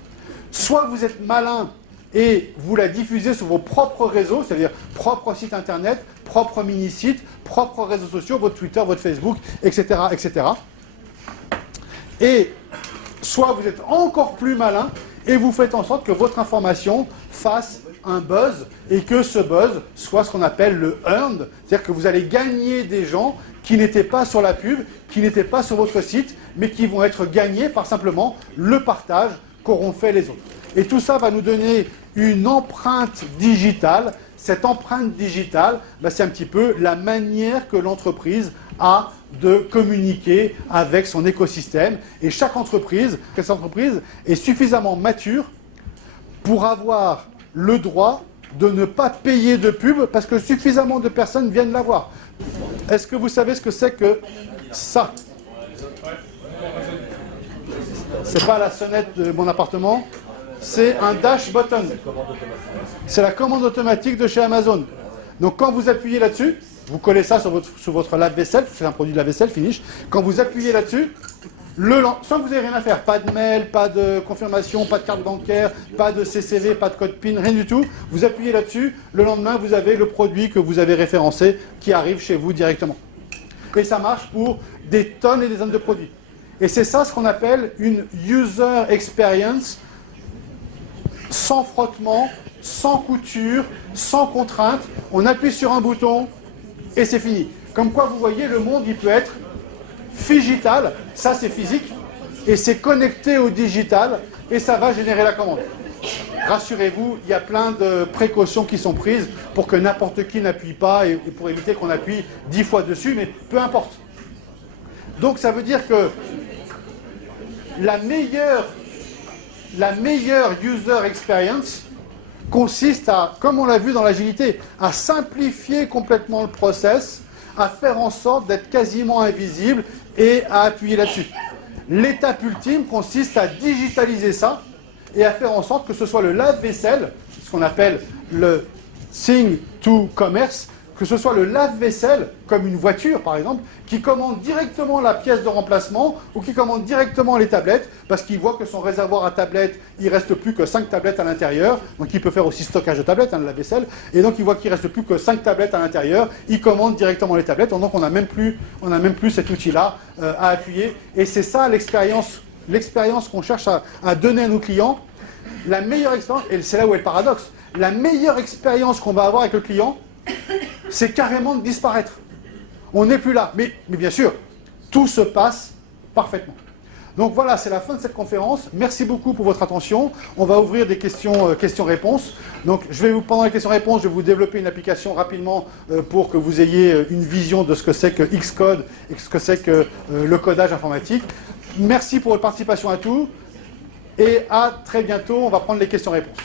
soit vous êtes malin et vous la diffusez sur vos propres réseaux, c'est-à-dire propre site internet, propre mini-site, propres réseaux sociaux, votre Twitter, votre Facebook, etc., etc. Et soit vous êtes encore plus malin et vous faites en sorte que votre information fasse un buzz et que ce buzz soit ce qu'on appelle le earned, c'est-à-dire que vous allez gagner des gens qui n'étaient pas sur la pub, qui n'étaient pas sur votre site, mais qui vont être gagnés par simplement le partage qu'auront fait les autres. Et tout ça va nous donner une empreinte digitale. Cette empreinte digitale, c'est un petit peu la manière que l'entreprise a de communiquer avec son écosystème. Et chaque entreprise est suffisamment mature pour avoir le droit de ne pas payer de pub parce que suffisamment de personnes viennent la voir. Est-ce que vous savez ce que c'est que ça? C'est pas la sonnette de mon appartement, c'est un dash button. C'est la commande automatique de chez Amazon. Donc quand vous appuyez là-dessus, vous collez ça sur votre lave-vaisselle, c'est un produit de lave-vaisselle, finish. Quand vous appuyez là-dessus, sans que vous n'ayez rien à faire, pas de mail, pas de confirmation, pas de carte bancaire, pas de CCV, pas de code PIN, rien du tout. Vous appuyez là-dessus, le lendemain, vous avez le produit que vous avez référencé qui arrive chez vous directement. Et ça marche pour des tonnes et des tonnes de produits. Et c'est ça ce qu'on appelle une user experience sans frottement, sans couture, sans contrainte. On appuie sur un bouton et c'est fini. Comme quoi, vous voyez, le monde, il peut être phygital, ça c'est physique, et c'est connecté au digital, et ça va générer la commande. Rassurez-vous, il y a plein de précautions qui sont prises pour que n'importe qui n'appuie pas, et pour éviter qu'on appuie 10 fois dessus, mais peu importe. Donc ça veut dire que la meilleure user experience consiste à, comme on l'a vu dans l'agilité, à simplifier complètement le process, à faire en sorte d'être quasiment invisible et à appuyer là-dessus. L'étape ultime consiste à digitaliser ça et à faire en sorte que ce soit le lave-vaisselle, ce qu'on appelle le Thing to Commerce, que ce soit le lave-vaisselle, comme une voiture par exemple, qui commande directement la pièce de remplacement ou qui commande directement les tablettes parce qu'il voit que son réservoir à tablettes, il ne reste plus que 5 tablettes à l'intérieur, donc il peut faire aussi stockage de tablettes, le lave-vaisselle, et donc il voit qu'il ne reste plus que 5 tablettes à l'intérieur, il commande directement les tablettes, donc on n'a même plus cet outil-là à appuyer. Et c'est ça l'expérience qu'on cherche à donner à nos clients. La meilleure expérience, et c'est là où est le paradoxe, la meilleure expérience qu'on va avoir avec le client, c'est carrément de disparaître. On n'est plus là. Mais bien sûr, tout se passe parfaitement. Donc voilà, c'est la fin de cette conférence. Merci beaucoup pour votre attention. On va ouvrir des questions-réponses. Donc pendant les questions-réponses, je vais vous développer une application rapidement pour que vous ayez une vision de ce que c'est que Xcode et ce que c'est que le codage informatique. Merci pour votre participation à tous. Et à très bientôt. On va prendre les questions-réponses.